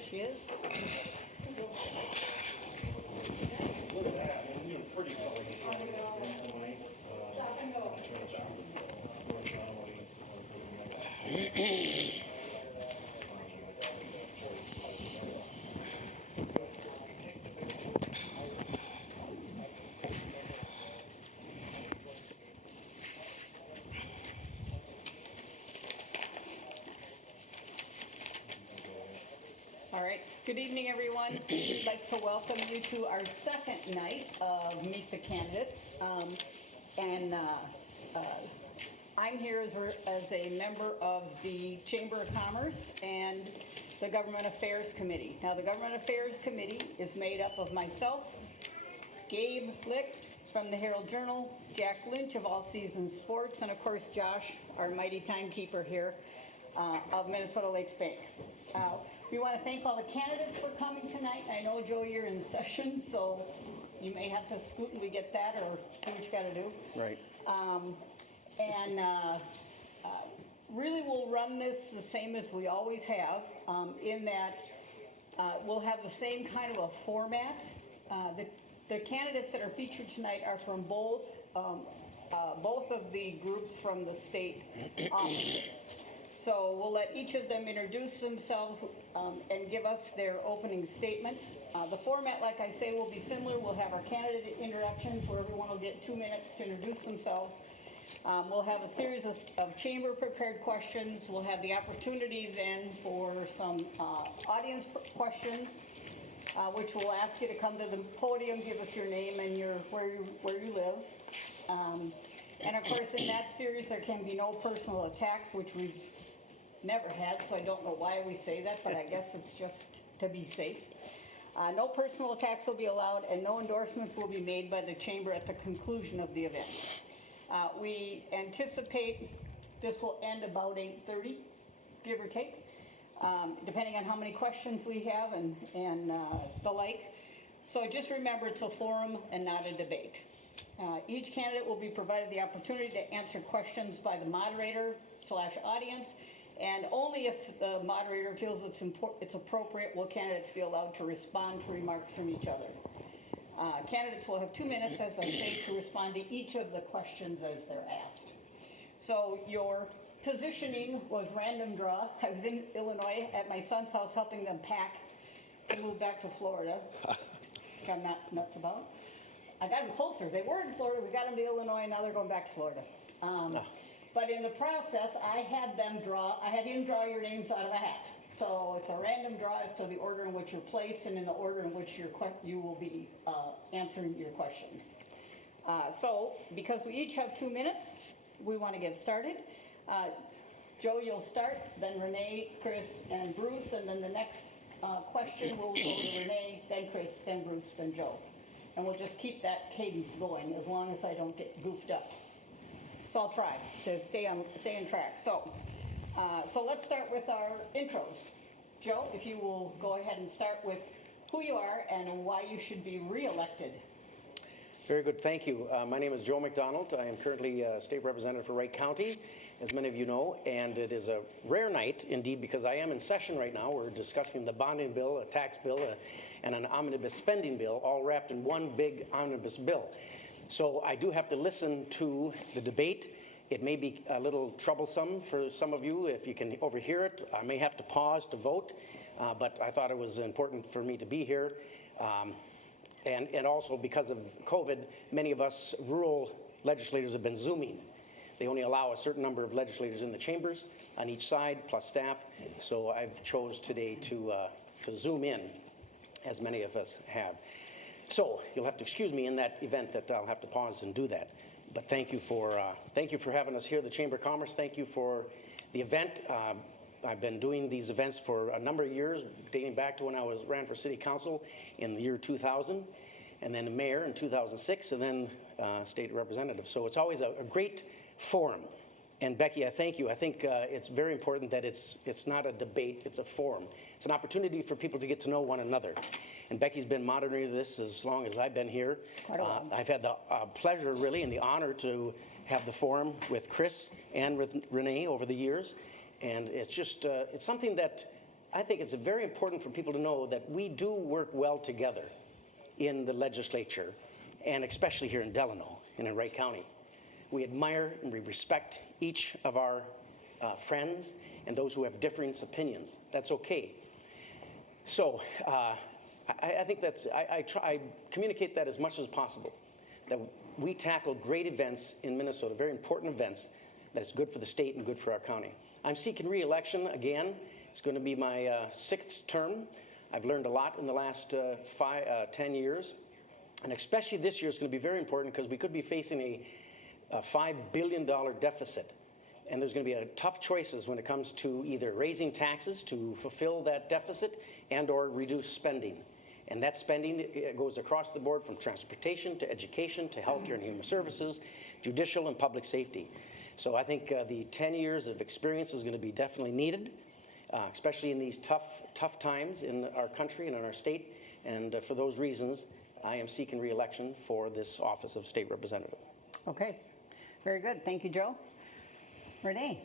There she is. Look at that, you're pretty color. All right, good evening, everyone. We'd like to welcome you to our second night of Meet the Candidates. I'm here as a member of the Chamber of Commerce and the Government Affairs Committee. Now, the Government Affairs Committee is made up of myself, Gabe Licht from the Herald Journal, Jack Lynch of All Seasons Sports, and of course Josh, our mighty timekeeper here of Minnesota Lakes Bank. We want to thank all the candidates for coming tonight. I know, Joe, you're in session, so you may have to scoot and we get that or do what you got to do. Right. Really we'll run this the same as we always have, in that we'll have the same kind of a format. The candidates that are featured tonight are from both of the groups from the state offices. So we'll let each of them introduce themselves and give us their opening statement. The format, like I say, will be similar. We'll have our candidate introductions where everyone will get 2 minutes to introduce themselves. We'll have a series of chamber prepared questions. We'll have the opportunity then for some audience questions, which we'll ask you to come to the podium, give us your name and where you live. And of course, in that series, there can be no personal attacks, which we've never had, so I don't know why we say that, but I guess it's just to be safe. No personal attacks will be allowed, and no endorsements will be made by the chamber at the conclusion of the event. We anticipate this will end about 8:30, give or take, depending on how many questions we have and the like. So just remember, it's a forum and not a debate. Each candidate will be provided the opportunity to answer questions by the moderator/audience, and only if the moderator feels it's appropriate will candidates be allowed to respond to remarks from each other. Candidates will have 2 minutes, as I say, to respond to each of the questions as they're asked. So your positioning was random draw. I was in Illinois at my son's house helping them pack to move back to Florida, which I'm not nuts about. I got them closer. They were in Florida. We got them to Illinois. Now they're going back to Florida. But in the process, I had him draw your names out of a hat. So it's a random draw as to the order in which you're placed and in the order in which you will be answering your questions. So because we each have 2 minutes, we want to get started. Joe, you'll start, then Renee, Chris, and Bruce, and then the next question will go to Renee, then Chris, then Bruce, then Joe. And we'll just keep that cadence going as long as I don't get goofed up. So I'll try to stay on track. So let's start with our intros. Joe, if you will go ahead and start with who you are and why you should be reelected. Very good, thank you. My name is Joe McDonald. I am currently state representative for Wright County, as many of you know, and it is a rare night indeed because I am in session right now. We're discussing the bonding bill, a tax bill, and an omnibus spending bill, all wrapped in one big omnibus bill. So I do have to listen to the debate. It may be a little troublesome for some of you if you can overhear it. I may have to pause to vote, but I thought it was important for me to be here. And also because of COVID, many of us rural legislators have been Zooming. They only allow a certain number of legislators in the chambers on each side, plus staff. So I've chose today to Zoom in, as many of us have. So you'll have to excuse me in that event that I'll have to pause and do that. But thank you for having us here, the Chamber of Commerce. Thank you for the event. I've been doing these events for a number of years, dating back to when I ran for city council in the year 2000, and then mayor in 2006, and then state representative. So it's always a great forum. And Becky, I thank you. I think it's very important that it's not a debate, it's a forum. It's an opportunity for people to get to know one another. And Becky's been monitoring this as long as I've been here. I've had the pleasure, really, and the honor to have the forum with Chris and with Renee over the years. And it's just, it's something that I think it's very important for people to know that we do work well together in the legislature, and especially here in Delano and in Wright County. We admire and we respect each of our friends and those who have differing opinions. That's okay. So I think that's, I communicate that as much as possible, that we tackle great events in Minnesota, very important events, that is good for the state and good for our county. I'm seeking re-election again. It's going to be my 6th term. I've learned a lot in the last 10 years, and especially this year is going to be very important because we could be facing a $5 billion deficit. And there's going to be tough choices when it comes to either raising taxes to fulfill that deficit and or reduce spending. And that spending goes across the board from transportation to education to healthcare and human services, judicial and public safety. So I think the 10 years of experience is going to be definitely needed, especially in these tough times in our country and in our state. And for those reasons, I am seeking re-election for this office of state representative. Okay, very good. Thank you, Joe. Renee.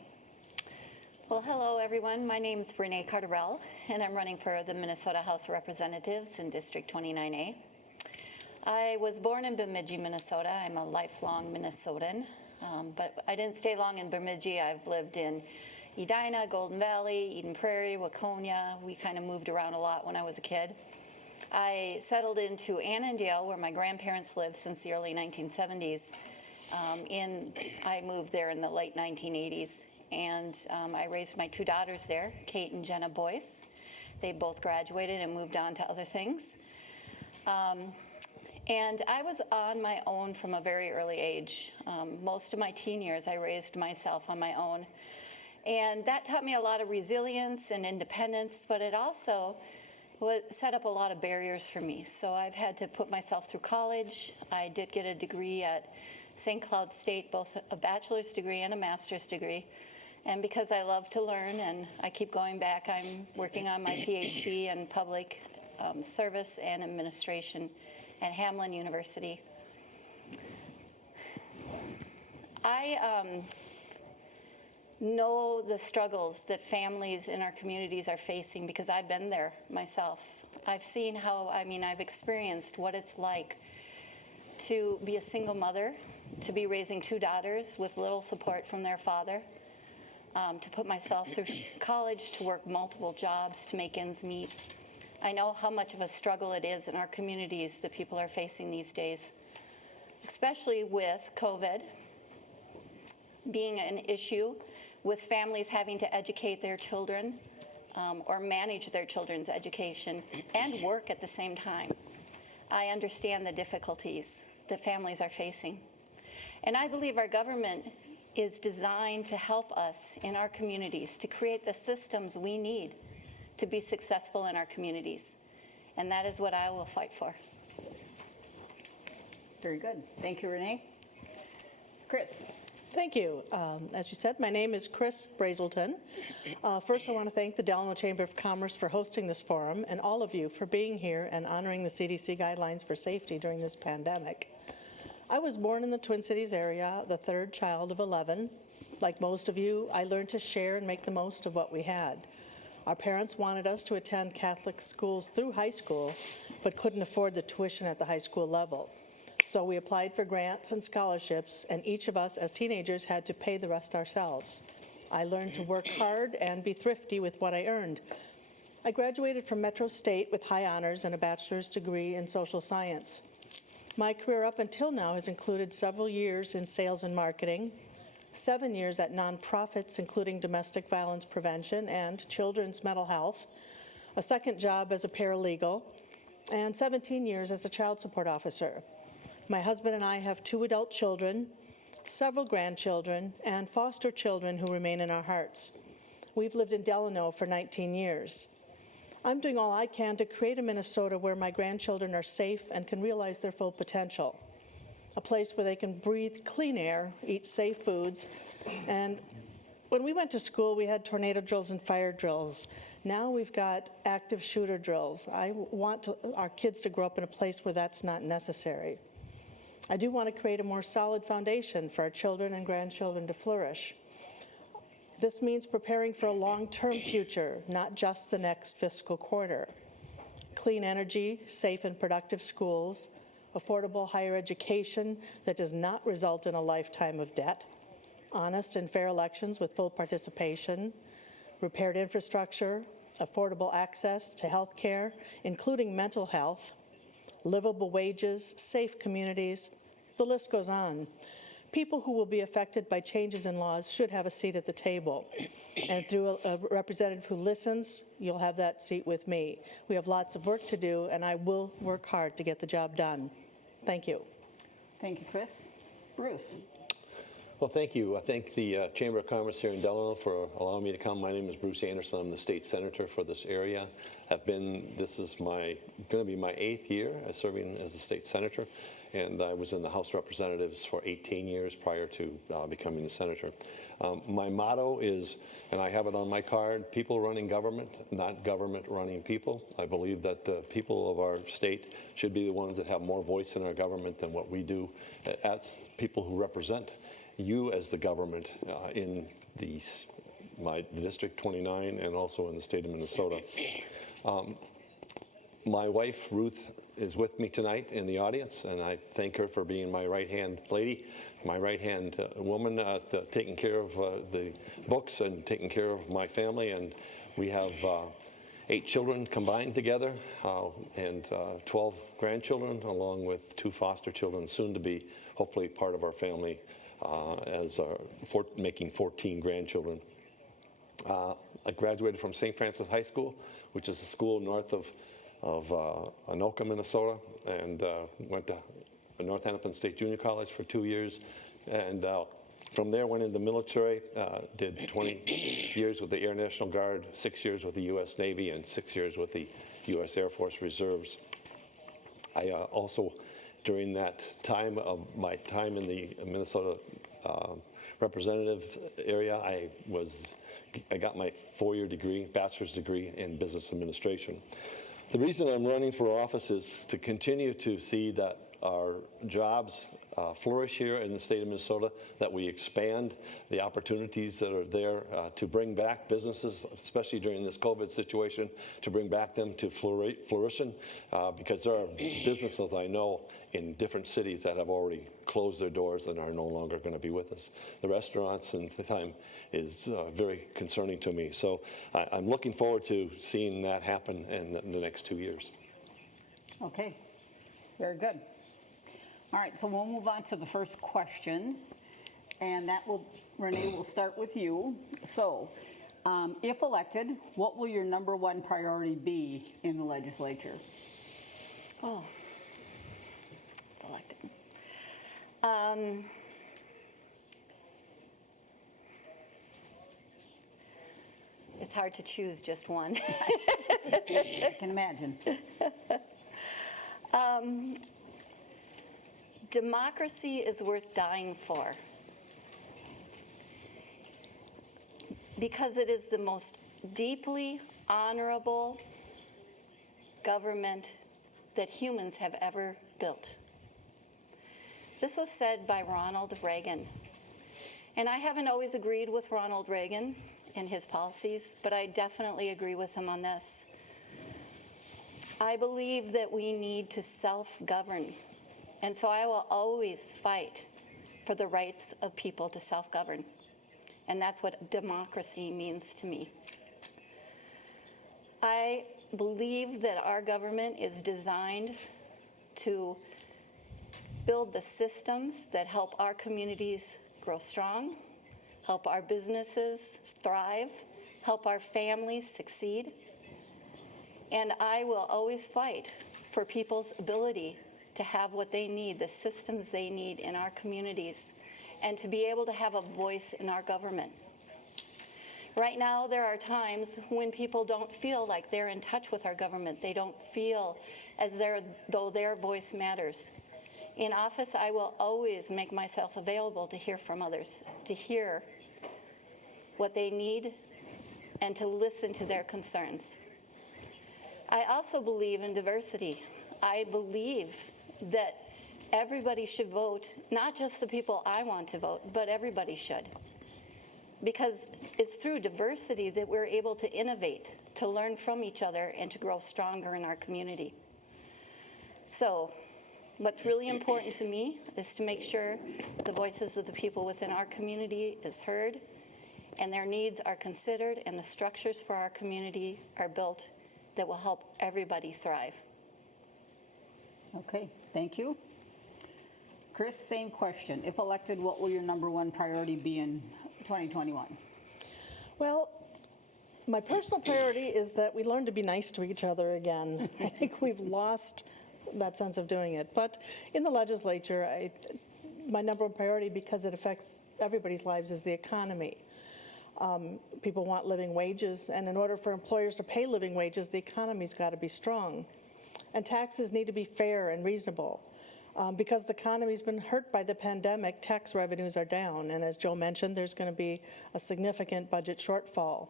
Well, hello, everyone. My name is Renee Carterell, and I'm running for the Minnesota House of Representatives in District 29A. I was born in Bemidji, Minnesota. I'm a lifelong Minnesotan, but I didn't stay long in Bemidji. I've lived in Edina, Golden Valley, Eden Prairie, Waconia. We kind of moved around a lot when I was a kid. I settled into Annandale, where my grandparents lived since the early 1970s. I moved there in the late 1980s, and I raised my 2 daughters there, Kate and Jenna Boyce. They both graduated and moved on to other things. And I was on my own from a very early age. Most of my teen years, I raised myself on my own. And that taught me a lot of resilience and independence, but it also set up a lot of barriers for me. So I've had to put myself through college. I did get a degree at St. Cloud State, both a bachelor's degree and a master's degree. And because I love to learn and I keep going back, I'm working on my PhD in public service and administration at Hamline University. I know the struggles that families in our communities are facing because I've been there myself. I've seen I've experienced what it's like to be a single mother, to be raising 2 daughters with little support from their father, to put myself through college, to work multiple jobs to make ends meet. I know how much of a struggle it is in our communities that people are facing these days, especially with COVID being an issue, with families having to educate their children or manage their children's education and work at the same time. I understand the difficulties that families are facing. And I believe our government is designed to help us in our communities, to create the systems we need to be successful in our communities. And that is what I will fight for. Very good. Thank you, Renee. Chris. Thank you. As you said, my name is Chris Brazelton. First, I want to thank the Delano Chamber of Commerce for hosting this forum and all of you for being here and honoring the CDC guidelines for safety during this pandemic. I was born in the Twin Cities area, the 3rd child of 11. Like most of you, I learned to share and make the most of what we had. Our parents wanted us to attend Catholic schools through high school, but couldn't afford the tuition at the high school level. So we applied for grants and scholarships, and each of us as teenagers had to pay the rest ourselves. I learned to work hard and be thrifty with what I earned. I graduated from Metro State with high honors and a bachelor's degree in social science. My career up until now has included several years in sales and marketing, 7 years at nonprofits including domestic violence prevention and children's mental health, a second job as a paralegal, and 17 years as a child support officer. My husband and I have 2 adult children, several grandchildren, and foster children who remain in our hearts. We've lived in Delano for 19 years. I'm doing all I can to create a Minnesota where my grandchildren are safe and can realize their full potential. A place where they can breathe clean air, eat safe foods. And when we went to school, we had tornado drills and fire drills. Now we've got active shooter drills. I want our kids to grow up in a place where that's not necessary. I do want to create a more solid foundation for our children and grandchildren to flourish. This means preparing for a long-term future, not just the next fiscal quarter. Clean energy, safe and productive schools, affordable higher education that does not result in a lifetime of debt, honest and fair elections with full participation, repaired infrastructure, affordable access to health care, including mental health, livable wages, safe communities, the list goes on. People who will be affected by changes in laws should have a seat at the table. And through a representative who listens, you'll have that seat with me. We have lots of work to do, and I will work hard to get the job done. Thank you. Thank you, Chris. Bruce? Well, thank you. I thank the Chamber of Commerce here in Delano for allowing me to come. My name is Bruce Anderson. I'm the state senator for this area. This is going to be my 8th year serving as a state senator, and I was in the House of Representatives for 18 years prior to becoming the senator. My motto is, and I have it on my card, people running government, not government running people. I believe that the people of our state should be the ones that have more voice in our government than what we do as people who represent you as the government in my District 29 and also in the state of Minnesota. My wife, Ruth, is with me tonight in the audience, and I thank her for being my right-hand lady, my right-hand woman, taking care of the books and taking care of my family. And we have 8 children combined together and 12 grandchildren, along with 2 foster children, soon to be hopefully part of our family making 14 grandchildren. I graduated from St. Francis High School, which is a school north of Anoka, Minnesota, and went to North Hennepin State Junior College for 2 years. And from there went into the military, did 20 years with the Air National Guard, 6 years with the U.S. Navy, and 6 years with the U.S. Air Force Reserves. I also, during that time of my time in the Minnesota representative area, I got my 4-year degree, bachelor's degree in business administration. The reason I'm running for office is to continue to see that our jobs flourish here in the state of Minnesota, that we expand the opportunities that are there to bring back businesses, especially during this COVID situation, to bring back them to flourishing, because there are businesses I know in different cities that have already closed their doors and are no longer going to be with us. The restaurants and the time is very concerning to me. So I'm looking forward to seeing that happen in the next 2 years. Okay, very good. All right, so we'll move on to the first question, and Renee, we'll start with you. So, if elected, what will your #1 priority be in the legislature? Oh, if elected. It's hard to choose just one. I can imagine. Democracy is worth dying for because it is the most deeply honorable government that humans have ever built. This was said by Ronald Reagan. And I haven't always agreed with Ronald Reagan and his policies, but I definitely agree with him on this. I believe that we need to self-govern. And so I will always fight for the rights of people to self-govern. And that's what democracy means to me. I believe that our government is designed to build the systems that help our communities grow strong, help our businesses thrive, help our families succeed. And I will always fight for people's ability to have what they need, the systems they need in our communities, and to be able to have a voice in our government. Right now, there are times when people don't feel like they're in touch with our government. They don't feel as though their voice matters. In office, I will always make myself available to hear from others, to hear what they need, and to listen to their concerns. I also believe in diversity. I believe that everybody should vote, not just the people I want to vote, but everybody should. because it's through diversity that we're able to innovate, to learn from each other, and to grow stronger in our community. So what's really important to me is to make sure the voices of the people within our community is heard and their needs are considered and the structures for our community are built that will help everybody thrive. Okay, thank you. Chris, same question. If elected, what will your number one priority be in 2021? Well, my personal priority is that we learn to be nice to each other again. I think we've lost that sense of doing it. But in the legislature, my number one priority, because it affects everybody's lives, is the economy. People want living wages, and in order for employers to pay living wages, the economy's got to be strong. And taxes need to be fair and reasonable. Because the economy's been hurt by the pandemic, tax revenues are down. And as Joe mentioned, there's going to be a significant budget shortfall.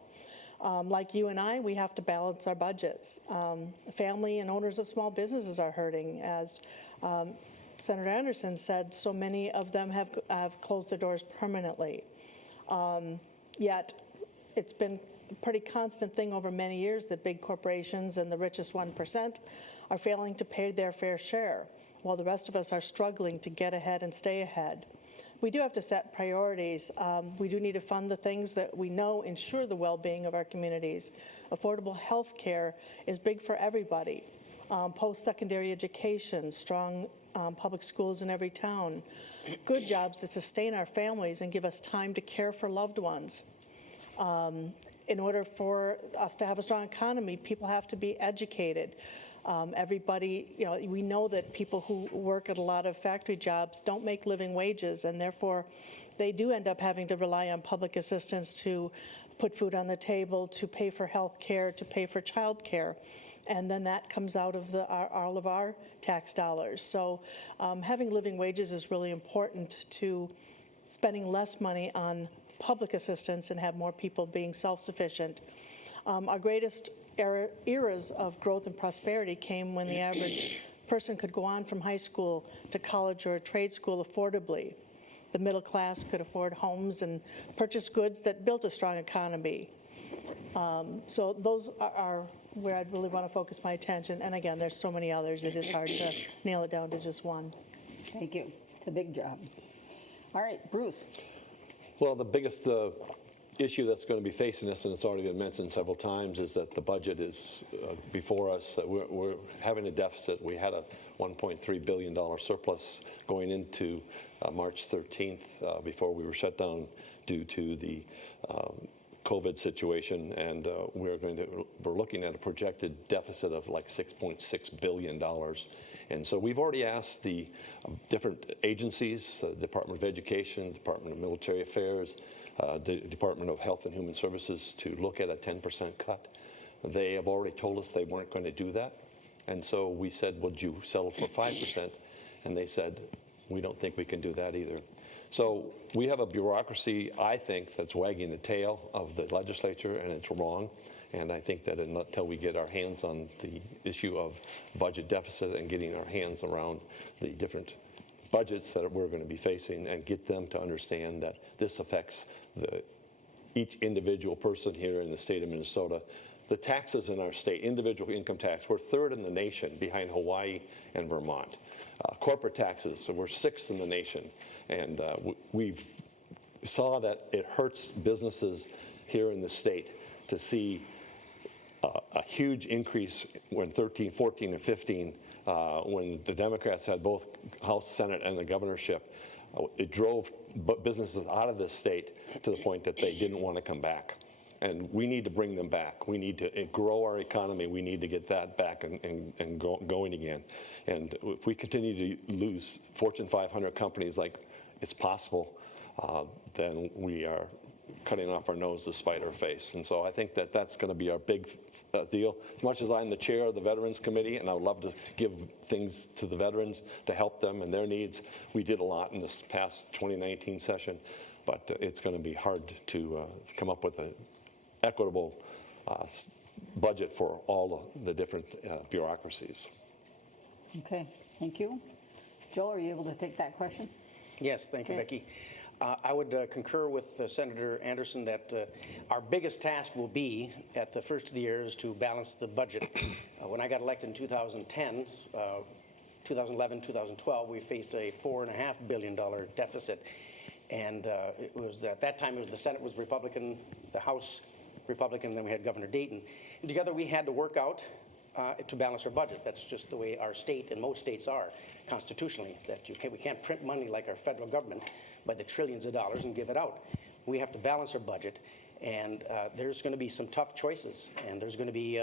Like you and I, we have to balance our budgets. Family and owners of small businesses are hurting. As Senator Anderson said, so many of them have closed their doors permanently. Yet it's been a pretty constant thing over many years that big corporations and the richest 1% are failing to pay their fair share, while the rest of us are struggling to get ahead and stay ahead. We do have to set priorities. We do need to fund the things that we know ensure the well-being of our communities. Affordable health care is big for everybody. Post-secondary education, strong public schools in every town, good jobs that sustain our families and give us time to care for loved ones. In order for us to have a strong economy, people have to be educated. Everybody, we know that people who work at a lot of factory jobs don't make living wages, and therefore they do end up having to rely on public assistance to put food on the table, to pay for health care, to pay for child care. And then that comes out of all of our tax dollars. So having living wages is really important to spending less money on public assistance and have more people being self-sufficient. Our greatest eras of growth and prosperity came when the average person could go on from high school to college or a trade school affordably. The middle class could afford homes and purchase goods that built a strong economy. So those are where I'd really want to focus my attention. And again, there's so many others, it is hard to nail it down to just one. Thank you. It's a big job. All right, Bruce. Well, the biggest issue that's going to be facing us, and it's already been mentioned several times, is that the budget is before us. We're having a deficit. We had a $1.3 billion surplus going into March 13th before we were shut down due to the COVID situation, and we're looking at a projected deficit of like $6.6 billion. And so we've already asked the different agencies, Department of Education, Department of Military Affairs, the Department of Health and Human Services to look at a 10% cut. They have already told us they weren't going to do that. And so we said, would you settle for 5%? And they said, we don't think we can do that either. So we have a bureaucracy, I think, that's wagging the tail of the legislature, and it's wrong. And I think that until we get our hands on the issue of budget deficit and getting our hands around the different budgets that we're going to be facing and get them to understand that this affects each individual person here in the state of Minnesota. The taxes in our state, individual income tax, we're third in the nation behind Hawaii and Vermont. Corporate taxes, so we're sixth in the nation. And we've saw that it hurts businesses here in the state to see a huge increase when 13, 14, and 15, when the Democrats had both House, Senate, and the governorship. It drove businesses out of this state to the point that they didn't want to come back. And we need to bring them back. We need to grow our economy. We need to get that back and going again. And if we continue to lose Fortune 500 companies like it's possible, then we are cutting off our nose to spite our face. And so I think that that's going to be our big deal. As much as I'm the chair of the Veterans Committee, and I would love to give things to the veterans to help them and their needs, we did a lot in this past 2019 session, but it's going to be hard to come up with an equitable budget for all of the different bureaucracies. Okay, thank you. Joe, are you able to take that question? Yes, thank you, Okay. Becky. I would concur with Senator Anderson that our biggest task will be at the first of the year is to balance the budget. When I got elected in 2010, 2011, 2012, we faced a $4.5 billion deficit. And it was at that time, it was the Senate was Republican, the House Republican, then we had Governor Dayton. And together we had to work out to balance our budget. That's just the way our state and most states are constitutionally, that we can't print money like our federal government by the trillions of dollars and give it out. We have to balance our budget, and there's going to be some tough choices, and there's going to be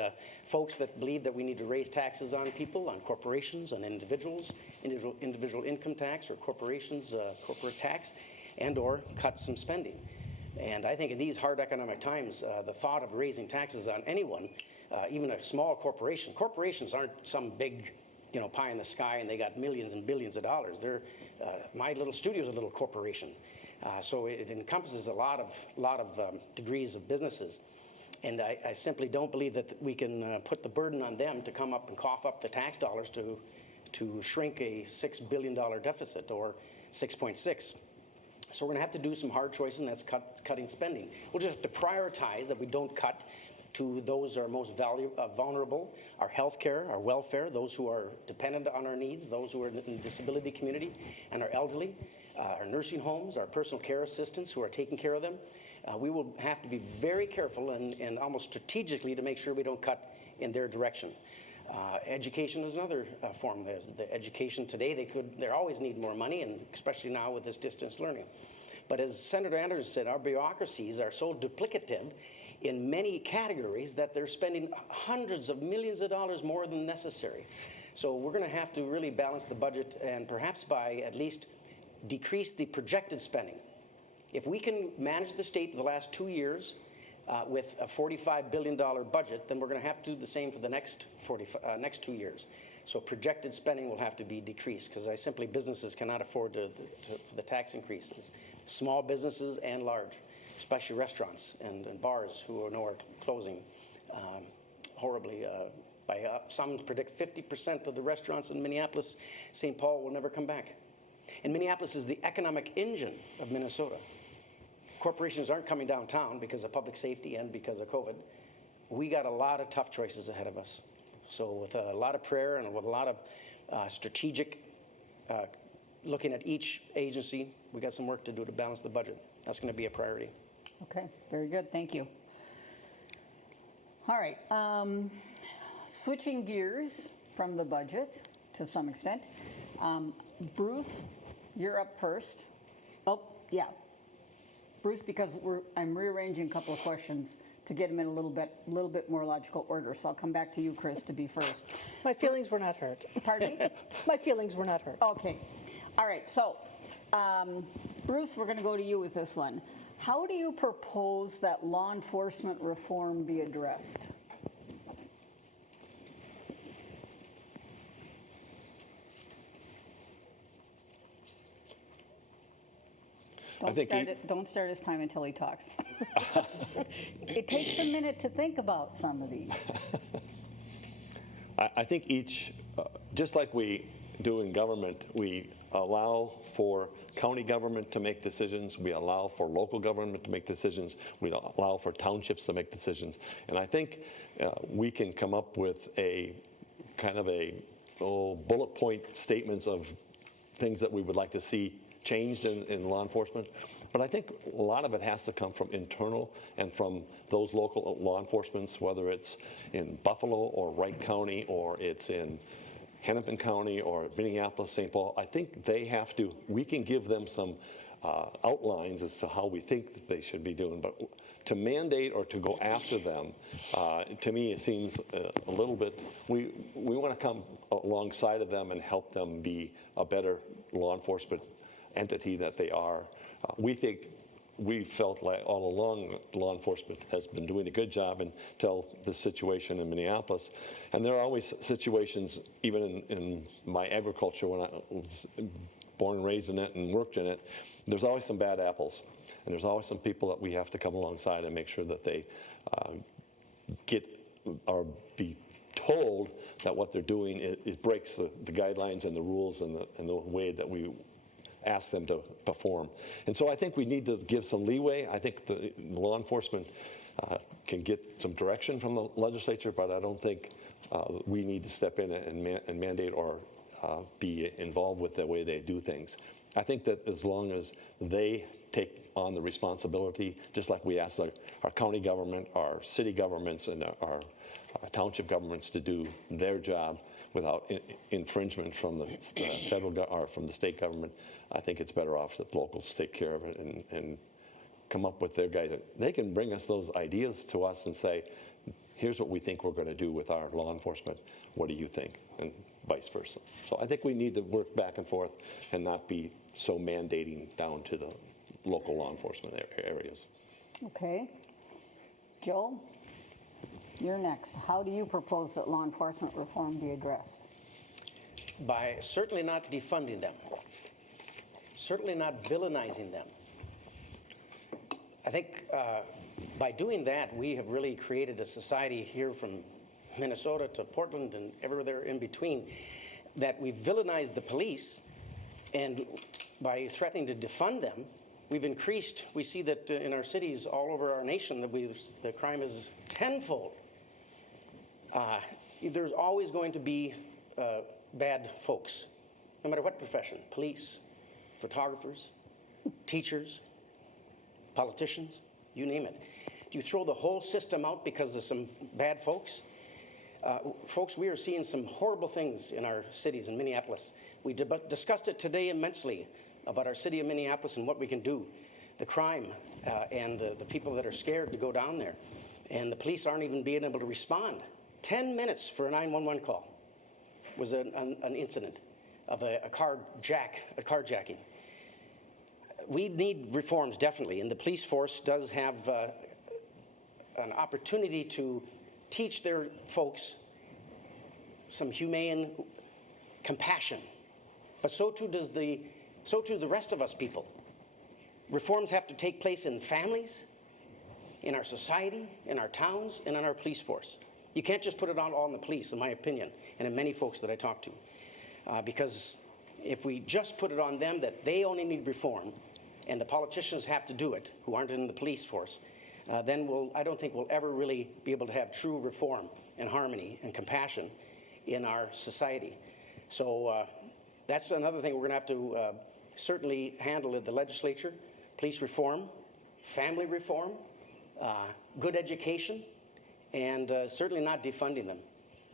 folks that believe that we need to raise taxes on people, on corporations, on individuals, individual income tax or corporations, corporate tax, and or cut some spending. And I think in these hard economic times, the thought of raising taxes on anyone, even a small corporation, corporations aren't some big pie in the sky and they got millions and billions of dollars. They're, my little studio is a little corporation. So it encompasses a lot of degrees of businesses. And I simply don't believe that we can put the burden on them to come up and cough up the tax dollars to shrink a $6 billion deficit or 6.6. So we're going to have to do some hard choices, and that's cutting spending. We'll just have to prioritize that we don't cut to those who are most vulnerable, our health care, our welfare, those who are dependent on our needs, those who are in the disability community, and our elderly, our nursing homes, our personal care assistants who are taking care of them. We will have to be very careful and almost strategically to make sure we don't cut in their direction. Education is another form. The education today, they always need more money, and especially now with this distance learning. But as Senator Anderson said, our bureaucracies are so duplicative in many categories that they're spending hundreds of millions of dollars more than necessary. So we're going to have to really balance the budget and perhaps by at least decrease the projected spending. If we can manage the state for the last 2 years with a $45 billion budget, then we're going to have to do the same for the next 2 years. So projected spending will have to be decreased because businesses cannot afford the tax increases. Small businesses and large, especially restaurants and bars who are closing horribly. Some predict 50% of the restaurants in Minneapolis, St. Paul will never come back. And Minneapolis is the economic engine of Minnesota. Corporations aren't coming downtown because of public safety and because of COVID. We got a lot of tough choices ahead of us. So with a lot of prayer and with a lot of strategic looking at each agency, we got some work to do to balance the budget. That's going to be a priority. Okay, very good, thank you. All right, switching gears from the budget to some extent. Bruce, you're up first. Oh, yeah. Bruce, because I'm rearranging a couple of questions to get them in a little bit more logical order. So I'll come back to you, Chris, to be first. My feelings were not hurt. Pardon me? My feelings were not hurt. Okay. All right. So, Bruce, we're going to go to you with this one. How do you propose that law enforcement reform be addressed? Don't start his time until he talks. It takes a minute to think about some of these. I think just like we do in government, we allow for county government to make decisions, we allow for local government to make decisions, we allow for townships to make decisions. And I think we can come up with a kind of bullet point statements of things that we would like to see changed in law enforcement. But I think a lot of it has to come from internal and from those local law enforcements, whether it's in Buffalo or Wright County or it's in Hennepin County or Minneapolis, St. Paul. I think we can give them some outlines as to how we think that they should be doing. But to mandate or to go after them, to me, it seems a little bit, we want to come alongside of them and help them be a better law enforcement entity that they are. We felt like all along law enforcement has been doing a good job until the situation in Minneapolis. And there are always situations, even in my agriculture when I was born and raised in it and worked in it, there's always some bad apples. And there's always some people that we have to come alongside and make sure that they be told that what they're doing breaks the guidelines and the rules and the way that we ask them to perform. And so I think we need to give some leeway. I think the law enforcement can get some direction from the legislature, but I don't think we need to step in and mandate or be involved with the way they do things. I think that as long as they take on the responsibility, just like we ask our county government, our city governments, and our township governments to do their job without infringement from the federal or from the state government, I think it's better off that locals take care of it and come up with their guidance. They can bring us those ideas to us and say, here's what we think we're going to do with our law enforcement. What do you think? And vice versa. So I think we need to work back and forth and not be so mandating down to the local law enforcement areas. Okay. Joe, you're next. How do you propose that law enforcement reform be addressed? By certainly not defunding them, certainly not villainizing them. I think by doing that, we have really created a society here from Minnesota to Portland and everywhere in between that we've villainized the police, and by threatening to defund them, we've increased. We see that in our cities all over our nation that the crime is tenfold. There's always going to be bad folks, no matter what profession: police, photographers, teachers, politicians, you name it. Do you throw the whole system out because of some bad folks? Folks, we are seeing some horrible things in our cities in Minneapolis. We discussed it today immensely about our city of Minneapolis and what we can do, the crime and the people that are scared to go down there. And the police aren't even being able to respond. 10 minutes for a 911 call was an incident of a carjacking. We need reforms, definitely, and the police force does have an opportunity to teach their folks some humane compassion, but so too the rest of us people. Reforms have to take place in families, in our society, in our towns, and in our police force. You can't just put it all on the police, in my opinion, and in many folks that I talk to, because if we just put it on them that they only need reform, and the politicians have to do it, who aren't in the police force, then I don't think we'll ever really be able to have true reform and harmony and compassion in our society. So that's another thing we're going to have to certainly handle at the legislature: police reform, family reform, good education, and certainly not defunding them.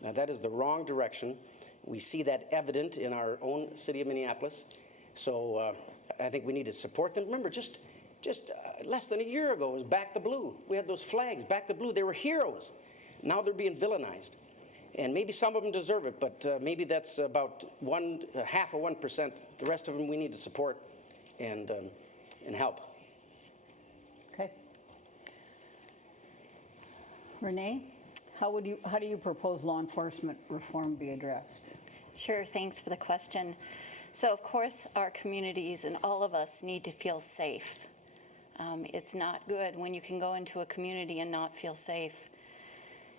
Now, that is the wrong direction. We see that evident in our own city of Minneapolis. So I think we need to support them. Remember, just less than a year ago, it was Back the Blue. We had those flags, Back the Blue. They were heroes. Now they're being villainized. And maybe some of them deserve it, but maybe that's about half of 1%. The rest of them we need to support and help. Okay. Renee, how do you propose law enforcement reform be addressed? Sure, thanks for the question. So, of course, our communities and all of us need to feel safe. It's not good when you can go into a community and not feel safe.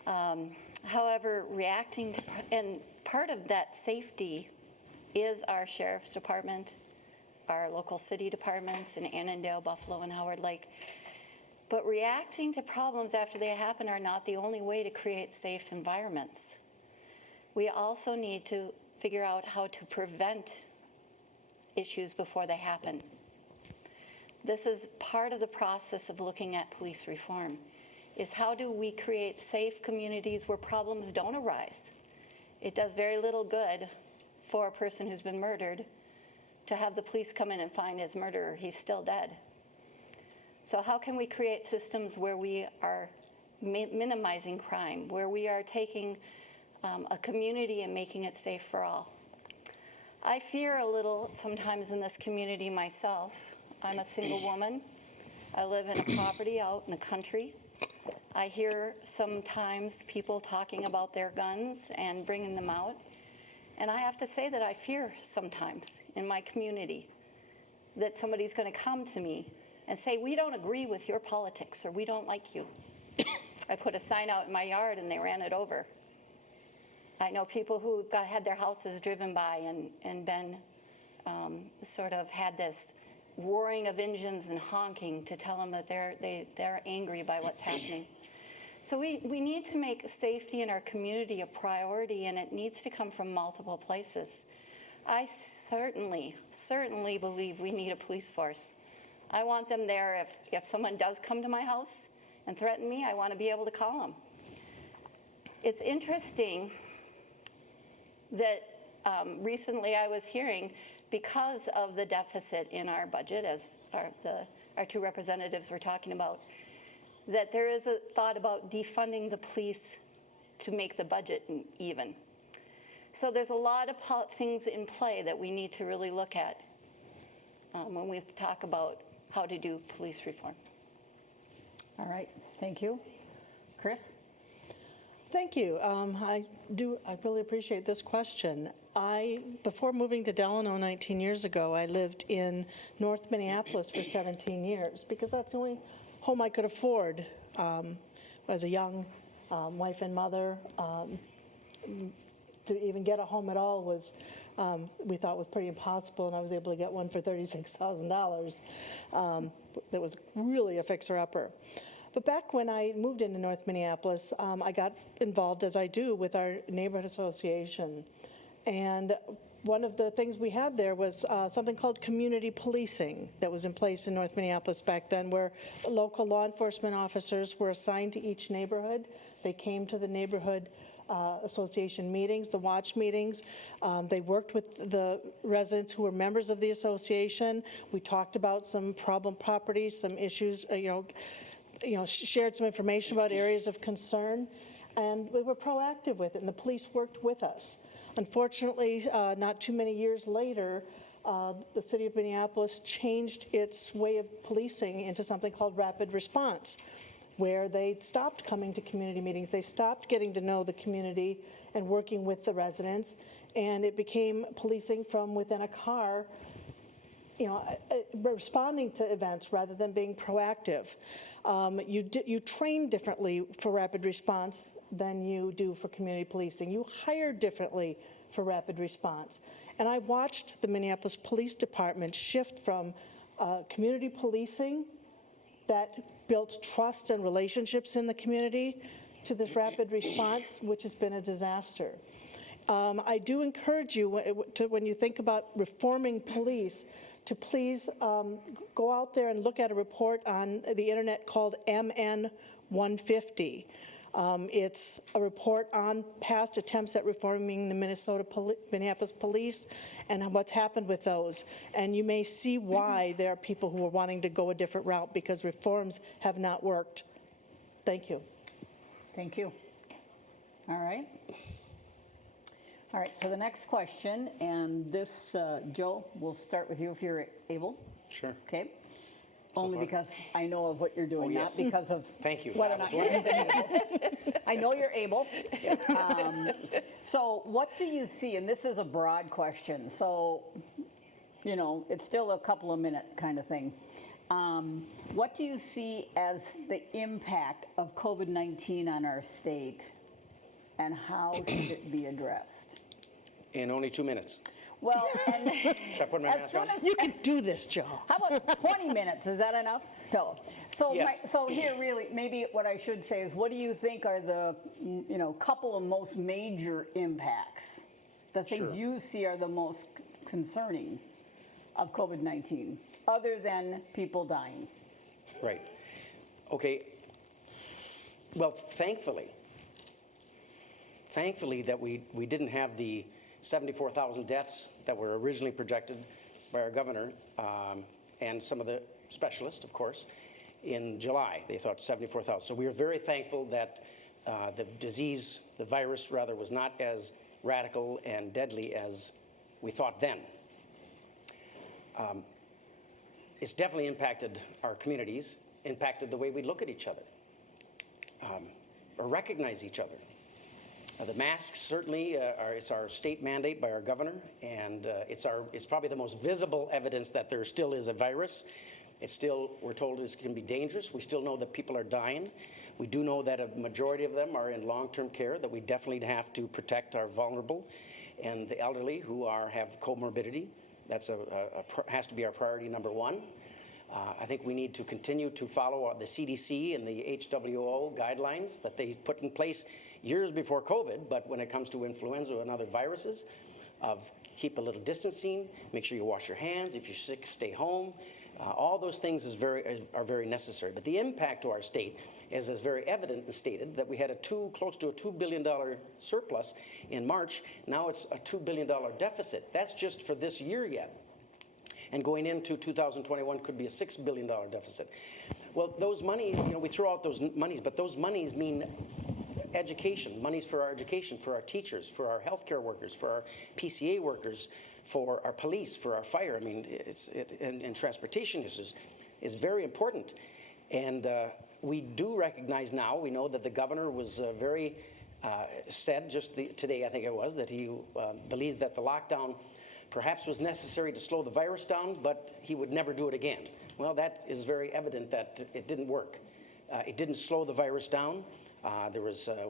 However, reacting to, and part of that safety is our sheriff's department, our local city departments in Annandale, Buffalo, and Howard Lake. But reacting to problems after they happen are not the only way to create safe environments. We also need to figure out how to prevent issues before they happen. This is part of the process of looking at police reform, is how do we create safe communities where problems don't arise? It does very little good for a person who's been murdered to have the police come in and find his murderer. He's still dead. So how can we create systems where we are minimizing crime, where we are taking a community and making it safe for all? I fear a little sometimes in this community myself. I'm a single woman. I live in a property out in the country. I hear sometimes people talking about their guns and bringing them out. And I have to say that I fear sometimes in my community that somebody's going to come to me and say, we don't agree with your politics, or we don't like you. I put a sign out in my yard and they ran it over. I know people who had their houses driven by and been sort of had this roaring of engines and honking to tell them that they're angry by what's happening. So we need to make safety in our community a priority, and it needs to come from multiple places. I certainly believe we need a police force. I want them there if someone does come to my house and threaten me, I want to be able to call them. It's interesting that recently I was hearing, because of the deficit in our budget, as our two representatives were talking about, that there is a thought about defunding the police to make the budget even. So there's a lot of things in play that we need to really look at when we talk about how to do police reform. All right, thank you. Chris? Thank you. I really appreciate this question. Before moving to Delano 19 years ago, I lived in North Minneapolis for 17 years because that's the only home I could afford as a young wife and mother. To even get a home at all was, we thought was pretty impossible, and I was able to get one for $36,000. That was really a fixer-upper. But back when I moved into North Minneapolis, I got involved, as I do, with our neighborhood association. And one of the things we had there was something called community policing that was in place in North Minneapolis back then, where local law enforcement officers were assigned to each neighborhood. They came to the neighborhood association meetings, the watch meetings. They worked with the residents who were members of the association. We talked about some problem properties, some issues, shared some information about areas of concern, and we were proactive with it, and the police worked with us. Unfortunately, not too many years later, the city of Minneapolis changed its way of policing into something called rapid response, where they stopped coming to community meetings. They stopped getting to know the community and working with the residents, and it became policing from within a car, responding to events rather than being proactive. You train differently for rapid response than you do for community policing. You hire differently for rapid response. And I watched the Minneapolis Police Department shift from community policing that built trust and relationships in the community to this rapid response, which has been a disaster. I do encourage you, when you think about reforming police, to please go out there and look at a report on the internet called MN 150. It's a report on past attempts at reforming the Minneapolis police and what's happened with those. And you may see why there are people who are wanting to go a different route because reforms have not worked. Thank you. Thank you. All right. All right, so the next question, and this, Joe, we'll start with you if you're able. Sure. Okay? Only because I know of what you're doing, yes. not because of Thank you. whether or not you're able. I know you're able. So what do you see, and this is a broad question, so, it's still a couple of minute kind of thing. What do you see as the impact of COVID-19 on our state, and how should it be addressed? In only 2 minutes. Well, and Should I put my as mask soon on? as You can do this, Joe. how about 20 minutes? Is that enough? No. So, Yes. so here, really, maybe what I should say is, what do you think are the, couple of most major impacts? The things Sure. you see are the most concerning of COVID-19, other than people dying. Right. Okay. Well, thankfully that we didn't have the 74,000 deaths that were originally projected by our governor and some of the specialists, of course, in July. They thought 74,000. So we are very thankful that the virus rather, was not as radical and deadly as we thought then. It's definitely impacted our communities, impacted the way we look at each other or recognize each other. The masks certainly it's our state mandate by our governor, and it's probably the most visible evidence that there still is a virus. It's still, we're told, it can be dangerous. We still know that people are dying. We do know that a majority of them are in long-term care, that we definitely have to protect our vulnerable and the elderly who have comorbidity That's has to be our priority number one. I think we need to continue to follow the CDC and the HWO guidelines that they put in place years before COVID, but when it comes to influenza and other viruses, of keep a little distancing, make sure you wash your hands. If you're sick, stay home. All those things are very necessary. But the impact to our state is very evident and stated that we had close to a $2 billion surplus in March. Now it's a $2 billion deficit. That's just for this year yet. And going into 2021 could be a $6 billion deficit. Well, those monies, we throw out those monies, but those monies mean education, monies for our education, for our teachers, for our healthcare workers, for our PCA workers, for our police, for our fire. I mean, and transportation is very important. And we do recognize now, we know that the governor was very, said just today, I think it was, that he believes that the lockdown perhaps was necessary to slow the virus down, but he would never do it again. Well, that is very evident that it didn't work. It didn't slow the virus down.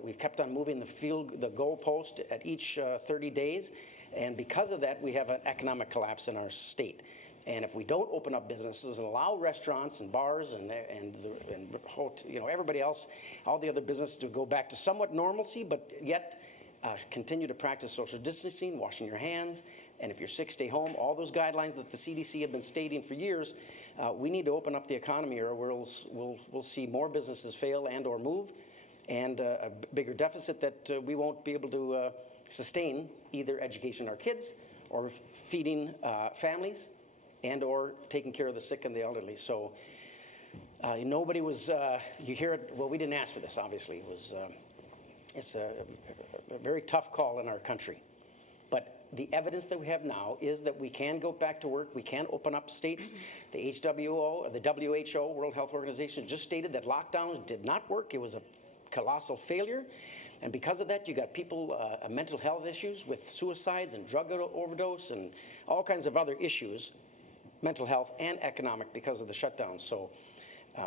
We've kept on moving the goalpost at each 30 days, and because of that, we have an economic collapse in our state. And if we don't open up businesses and allow restaurants and bars and everybody else, all the other businesses to go back to somewhat normalcy, but yet continue to practice social distancing, washing your hands, and if you're sick, stay home. All those guidelines that the CDC have been stating for years, we need to open up the economy, or we'll see more businesses fail and/or move, and a bigger deficit that we won't be able to sustain either education our kids or feeding families and/or taking care of the sick and the elderly. So nobody was. You hear it. Well, we didn't ask for this. Obviously, it's a very tough call in our country, but the evidence that we have now is that we can go back to work. We can open up states. The HWO, the WHO, World Health Organization, just stated that lockdowns did not work. It was a colossal failure. And because of that, you got people, mental health issues with suicides and drug overdose and all kinds of other issues, mental health and economic, because of the shutdowns. So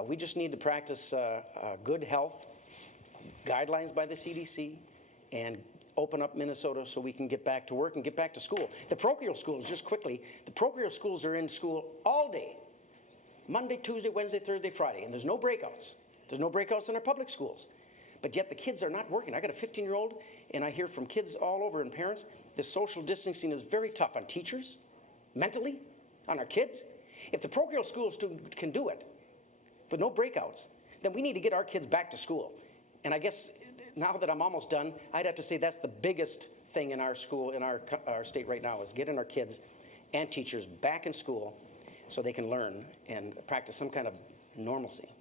we just need to practice good health guidelines by the CDC and open up Minnesota so we can get back to work and get back to school. The parochial schools, just quickly, the parochial schools are in school all day, Monday, Tuesday, Wednesday, Thursday, Friday, and there's no breakouts. There's no breakouts in our public schools. But yet the kids are not working. I got a 15-year-old, and I hear from kids all over and parents, the social distancing is very tough on teachers, mentally, on our kids. If the parochial schools can do it, with no breakouts, then we need to get our kids back to school. And I guess now that I'm almost done, I'd have to say that's the biggest thing in our school, in our state right now, is getting our kids and teachers back in school so they can learn and practice some kind of normalcy.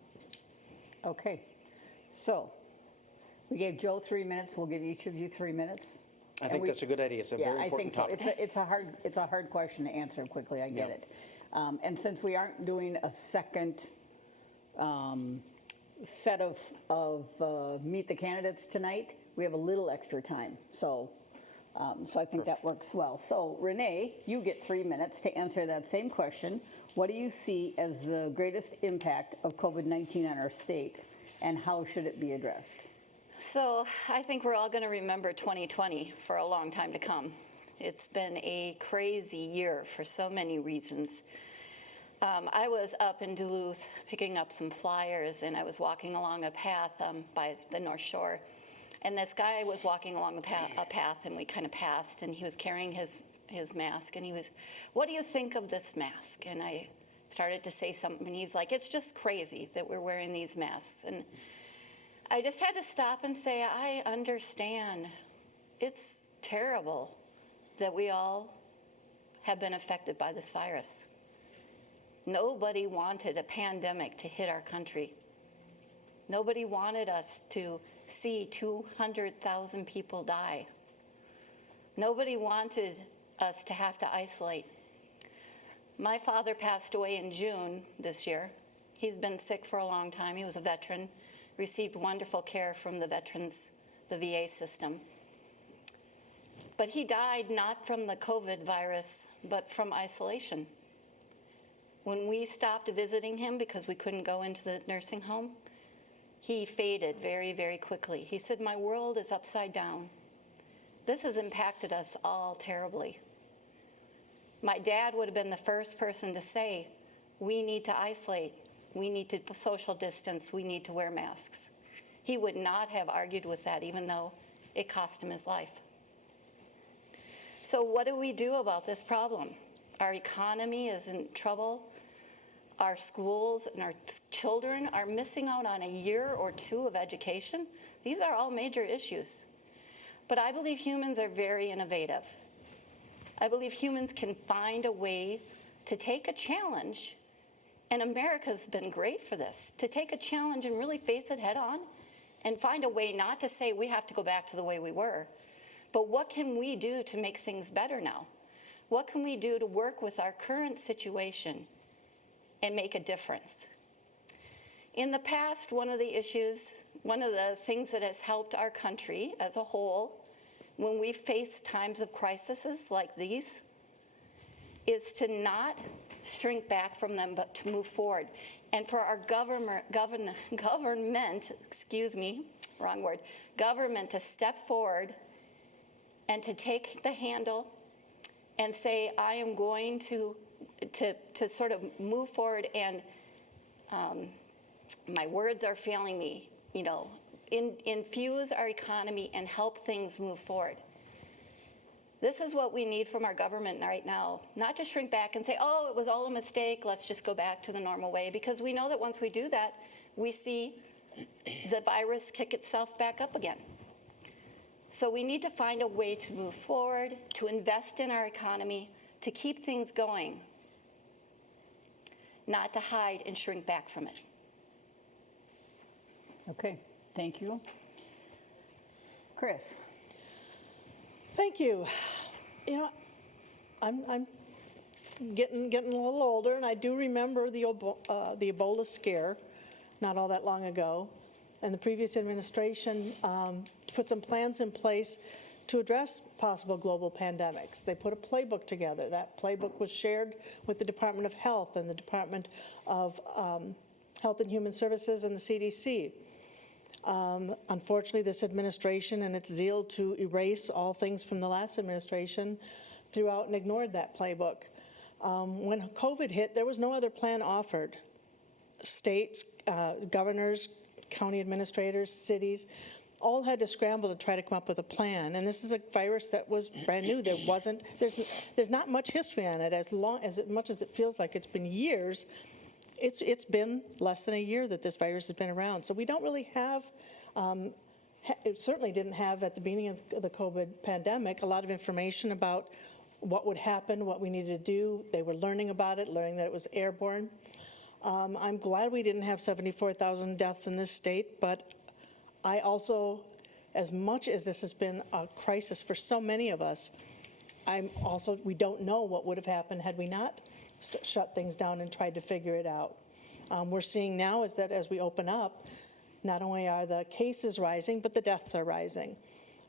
Okay, so we gave Joe 3 minutes. We'll give each of you 3 minutes. I think that's a good idea. It's a very important topic. Yeah, I think so. It's a hard question to answer quickly. I get it. And since we aren't doing a second set of meet the candidates tonight, we have a little extra time. So I think that works well. So Renee, you get 3 minutes to answer that same question. What do you see as the greatest impact of COVID-19 on our state, and how should it be addressed? So I think we're all going to remember 2020 for a long time to come. It's been a crazy year for so many reasons. I was up in Duluth picking up some flyers, and I was walking along a path by the North Shore. And this guy was walking along a path, and we kind of passed, and he was carrying his mask, and he was, "What do you think of this mask?" And I started to say something, and he's like, "It's just crazy that we're wearing these masks." And I just had to stop and say, I understand. It's terrible that we all have been affected by this virus. Nobody wanted a pandemic to hit our country. Nobody wanted us to see 200,000 people die. Nobody wanted us to have to isolate. My father passed away in June this year. He's been sick for a long time. He was a veteran, received wonderful care from the veterans, the VA system. But he died not from the COVID virus, but from isolation. When we stopped visiting him because we couldn't go into the nursing home, he faded very, very quickly. He said, "My world is upside down. This has impacted us all terribly." My dad would have been the first person to say, we need to isolate, we need to social distance, we need to wear masks. He would not have argued with that, even though it cost him his life. So what do we do about this problem? Our economy is in trouble. Our schools and our children are missing out on a year or two of education. These are all major issues. But I believe humans are very innovative. I believe humans can find a way to take a challenge, and America's been great for this, to take a challenge and really face it head on and find a way not to say we have to go back to the way we were, but what can we do to make things better now? What can we do to work with our current situation and make a difference? In the past, one of the things that has helped our country as a whole when we face times of crises like these is to not shrink back from them, but to move forward. And for our government to step forward and to take the handle and say, I am going to sort of move forward, and my words are failing me, infuse our economy and help things move forward. This is what we need from our government right now, not to shrink back and say, oh, it was all a mistake, let's just go back to the normal way, because we know that once we do that, we see the virus kick itself back up again. So we need to find a way to move forward, to invest in our economy, to keep things going, not to hide and shrink back from it. Okay, thank you. Chris? Thank you. I'm getting a little older, and I do remember the Ebola scare not all that long ago. And the previous administration put some plans in place to address possible global pandemics. They put a playbook together. That playbook was shared with the Department of Health and the Department of Health and Human Services and the CDC. Unfortunately, this administration and its zeal to erase all things from the last administration threw out and ignored that playbook. When COVID hit, there was no other plan offered. States, governors, county administrators, cities, all had to scramble to try to come up with a plan. And this is a virus that was brand new. There's not much history on it. As much as it feels like it's been years, it's been less than a year that this virus has been around. So we don't really have, it certainly didn't have at the beginning of the COVID pandemic, a lot of information about what would happen, what we needed to do. They were learning about it, learning that it was airborne. I'm glad we didn't have 74,000 deaths in this state, but I also, as much as this has been a crisis for so many of us, we don't know what would have happened had we not shut things down and tried to figure it out. We're seeing now is that as we open up, not only are the cases rising, but the deaths are rising.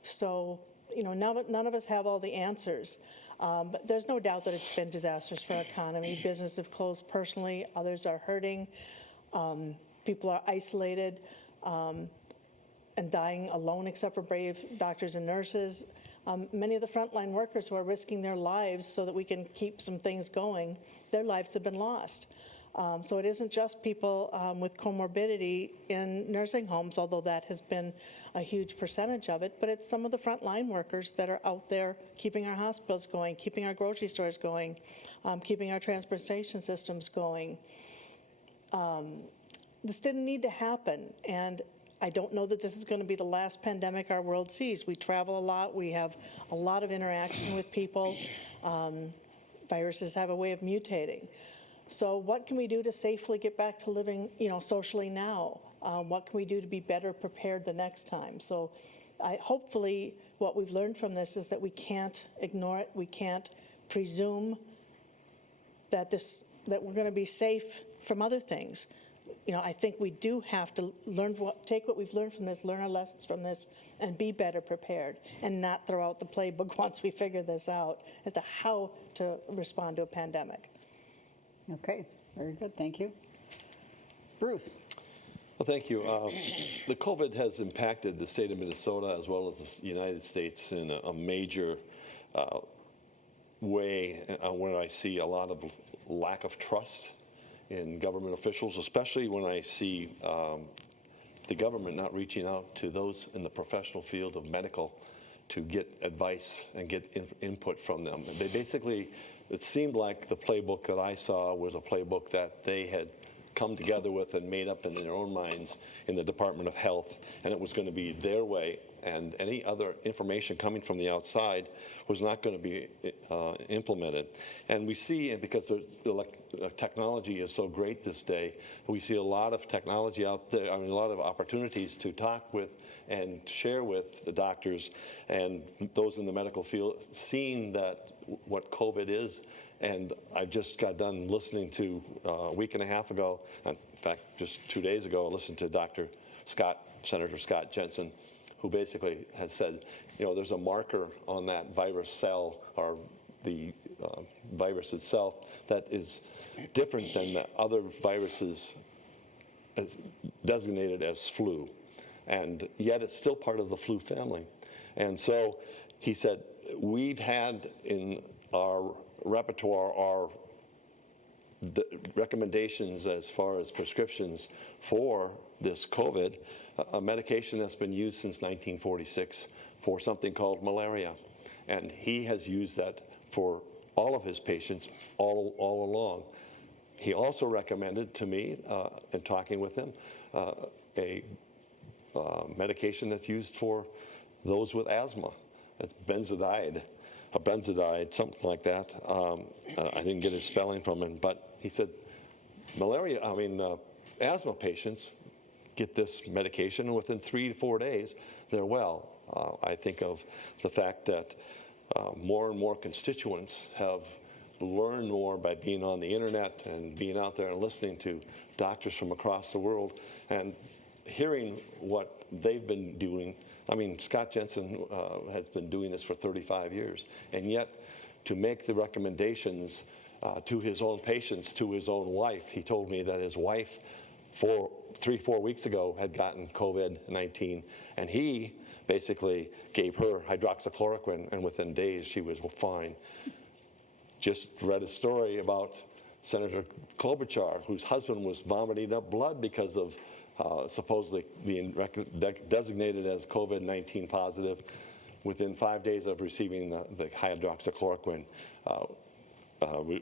So, none of us have all the answers. But there's no doubt that it's been disastrous for our economy. Businesses have closed personally. Others are hurting. People are isolated and dying alone, except for brave doctors and nurses. Many of the frontline workers who are risking their lives so that we can keep some things going, their lives have been lost. So it isn't just people with comorbidity in nursing homes, although that has been a huge percentage of it, but it's some of the frontline workers that are out there keeping our hospitals going, keeping our grocery stores going, keeping our transportation systems going. This didn't need to happen, and I don't know that this is going to be the last pandemic our world sees. We travel a lot. We have a lot of interaction with people. Viruses have a way of mutating. So what can we do to safely get back to living, socially now? What can we do to be better prepared the next time? So hopefully what we've learned from this is that we can't ignore it. We can't presume that we're going to be safe from other things. I think we do have to take what we've learned from this, learn our lessons from this, and be better prepared, and not throw out the playbook once we figure this out as to how to respond to a pandemic. Okay, very good, thank you. Bruce? Well, thank you. The COVID has impacted the state of Minnesota as well as the United States in a major way when I see a lot of lack of trust in government officials, especially when I see the government not reaching out to those in the professional field of medical to get advice and get input from them. They basically, it seemed like the playbook that I saw was a playbook that they had come together with and made up in their own minds in the Department of Health, and it was going to be their way, and any other information coming from the outside was not going to be implemented. And we see, and because the technology is so great this day, we see a lot of technology out there, I mean, a lot of opportunities to talk with and share with the doctors and those in the medical field, seeing that what COVID is. And I just got done listening to, a week and a half ago, in fact, just 2 days ago, I listened to Senator Scott Jensen, who basically has said, you know, there's a marker on that virus cell, or the virus itself, that is different than the other viruses as designated as flu. And yet it's still part of the flu family. And so he said, we've had in our repertoire our recommendations as far as prescriptions for this COVID, a medication that's been used since 1946 for something called malaria. And he has used that for all of his patients all along. He also recommended to me, in talking with him, a medication that's used for those with asthma. It's benzodiazide, something like that. I didn't get his spelling from him, but he said asthma patients get this medication, and within 3 to 4 days, they're well. I think of the fact that more and more constituents have learned more by being on the internet and being out there and listening to doctors from across the world and hearing what they've been doing. I mean, Scott Jensen has been doing this for 35 years, and yet to make the recommendations to his own patients, to his own wife. He told me that his wife 3-4 weeks ago had gotten COVID-19, and he basically gave her hydroxychloroquine, and within days she was fine. Just read a story about Senator Klobuchar, whose husband was vomiting up blood because of supposedly being designated as COVID-19 positive. Within 5 days of receiving the hydroxychloroquine,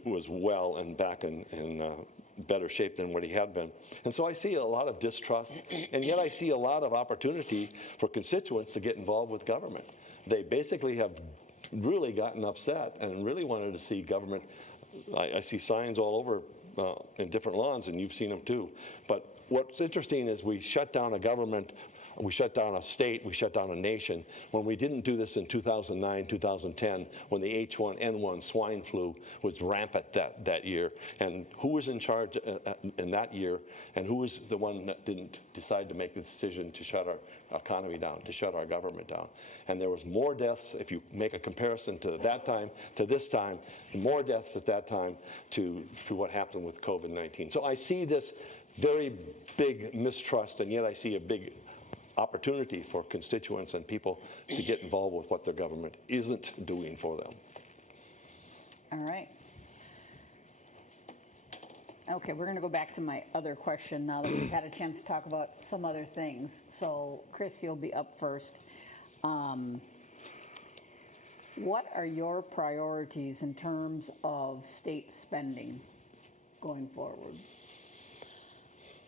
was well and back in better shape than what he had been. And so I see a lot of distrust, and yet I see a lot of opportunity for constituents to get involved with government. They basically have really gotten upset and really wanted to see government. I see signs all over in different lawns, and you've seen them too. But what's interesting is we shut down a government, we shut down a state, we shut down a nation when we didn't do this in 2009, 2010, when the H1N1 swine flu was rampant that year. And who was in charge in that year, and who was the one that didn't decide to make the decision to shut our economy down, to shut our government down? And there was more deaths, if you make a comparison to that time to this time, more deaths at that time to what happened with COVID-19. So I see this very big mistrust, and yet I see a big opportunity for constituents and people to get involved with what their government isn't doing for them. All right. Okay, we're going to go back to my other question now that we've had a chance to talk about some other things. So, Chris, you'll be up first. What are your priorities in terms of state spending going forward?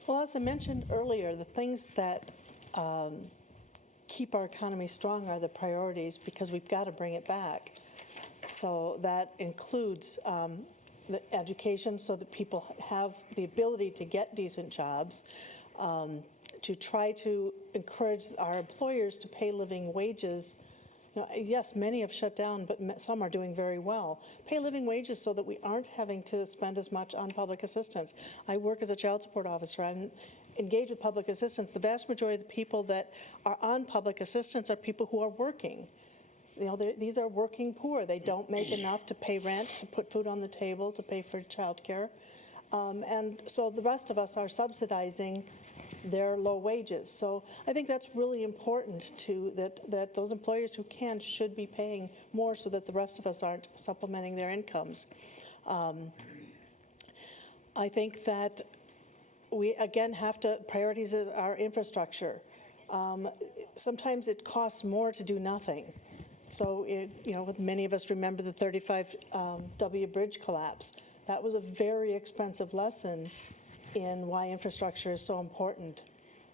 Well, as I mentioned earlier, the things that keep our economy strong are the priorities, because we've got to bring it back. So that includes the education, so that people have the ability to get decent jobs, to try to encourage our employers to pay living wages. You know, yes, many have shut down, but some are doing very well. Pay living wages so that we aren't having to spend as much on public assistance. I work as a child support officer. I'm engaged with public assistance. The vast majority of the people that are on public assistance are people who are working. You know, these are working poor. They don't make enough to pay rent, to put food on the table, to pay for childcare. And so the rest of us are subsidizing their low wages. So I think that's really important that those employers who can should be paying more so that the rest of us aren't supplementing their incomes. I think that we, again, have to prioritize our infrastructure. Sometimes it costs more to do nothing. So, with many of us remember the 35W bridge collapse. That was a very expensive lesson in why infrastructure is so important.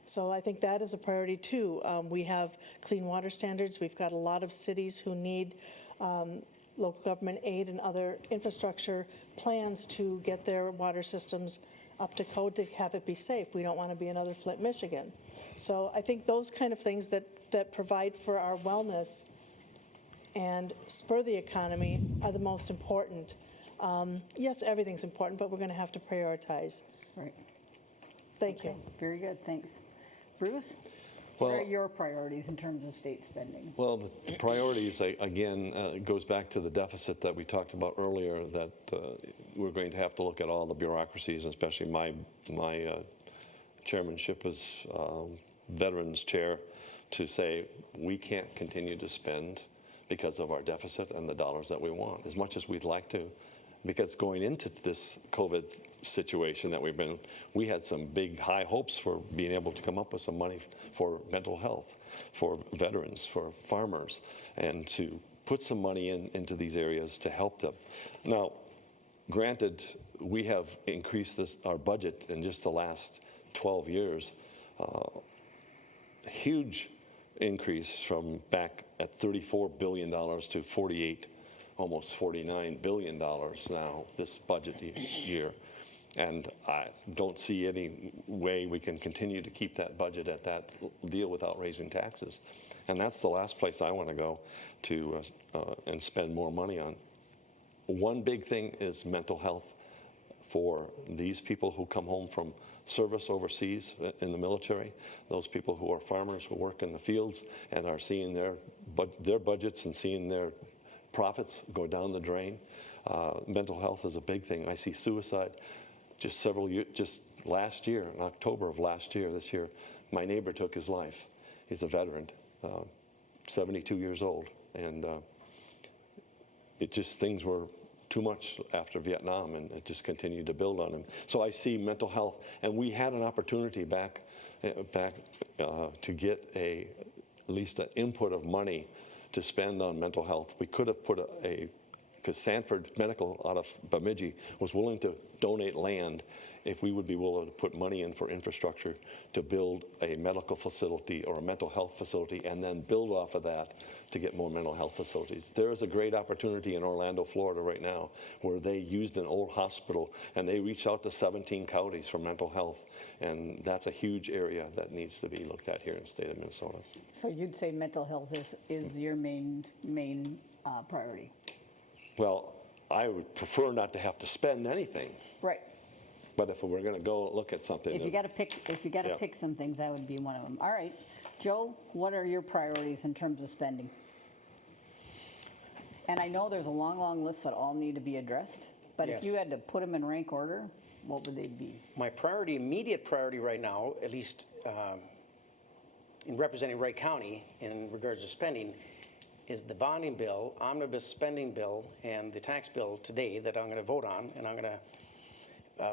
So I think that is a priority too. We have clean water standards. We've got a lot of cities who need local government aid and other infrastructure plans to get their water systems up to code to have it be safe. We don't want to be another Flint, Michigan. So I think those kind of things that provide for our wellness and spur the economy are the most important. Yes, everything's important, but we're going to have to prioritize. Right. Thank you. Okay, very good, thanks. Bruce, what Well- are your priorities in terms of state spending? Well, the priorities, again, it goes back to the deficit that we talked about earlier, that we're going to have to look at all the bureaucracies, especially my chairmanship as Veterans Chair, to say we can't continue to spend because of our deficit and the dollars that we want, as much as we'd like to. Because going into this COVID situation that we've been, we had some big high hopes for being able to come up with some money for mental health, for veterans, for farmers, and to put some money into these areas to help them. Now, granted, we have increased our budget in just the last 12 years, huge increase from back at $34 billion to 48, almost $49 billion now this budget year. And I don't see any way we can continue to keep that budget at that deal without raising taxes. And that's the last place I want to go to and spend more money on. One big thing is mental health for these people who come home from service overseas in the military, those people who are farmers who work in the fields and are seeing their budgets and seeing their profits go down the drain. Mental health is a big thing. I see suicide. Just last year, in October of last year, this year, my neighbor took his life. He's a veteran, 72 years old, and things were too much after Vietnam, and it just continued to build on him. So I see mental health, and we had an opportunity back to get at least an input of money to spend on mental health. We could have put because Sanford Medical out of Bemidji was willing to donate land if we would be willing to put money in for infrastructure to build a medical facility or a mental health facility, and then build off of that to get more mental health facilities. There is a great opportunity in Orlando, Florida right now where they used an old hospital and they reached out to 17 counties for mental health, and that's a huge area that needs to be looked at here in the state of Minnesota. So you'd say mental health is your main priority? Well, I would prefer not to have to spend anything. Right. But if we're going to go look at something, If you got to Yeah. pick some things, that would be one of them. All right, Joe, what are your priorities in terms of spending? And I know there's a long, long list that all need to be addressed, but if Yes. you had to put them in rank order, what would they be? My immediate priority right now, at least in representing Wright County in regards to spending, is the bonding bill, omnibus spending bill, and the tax bill today that I'm going to vote on, and I'm going to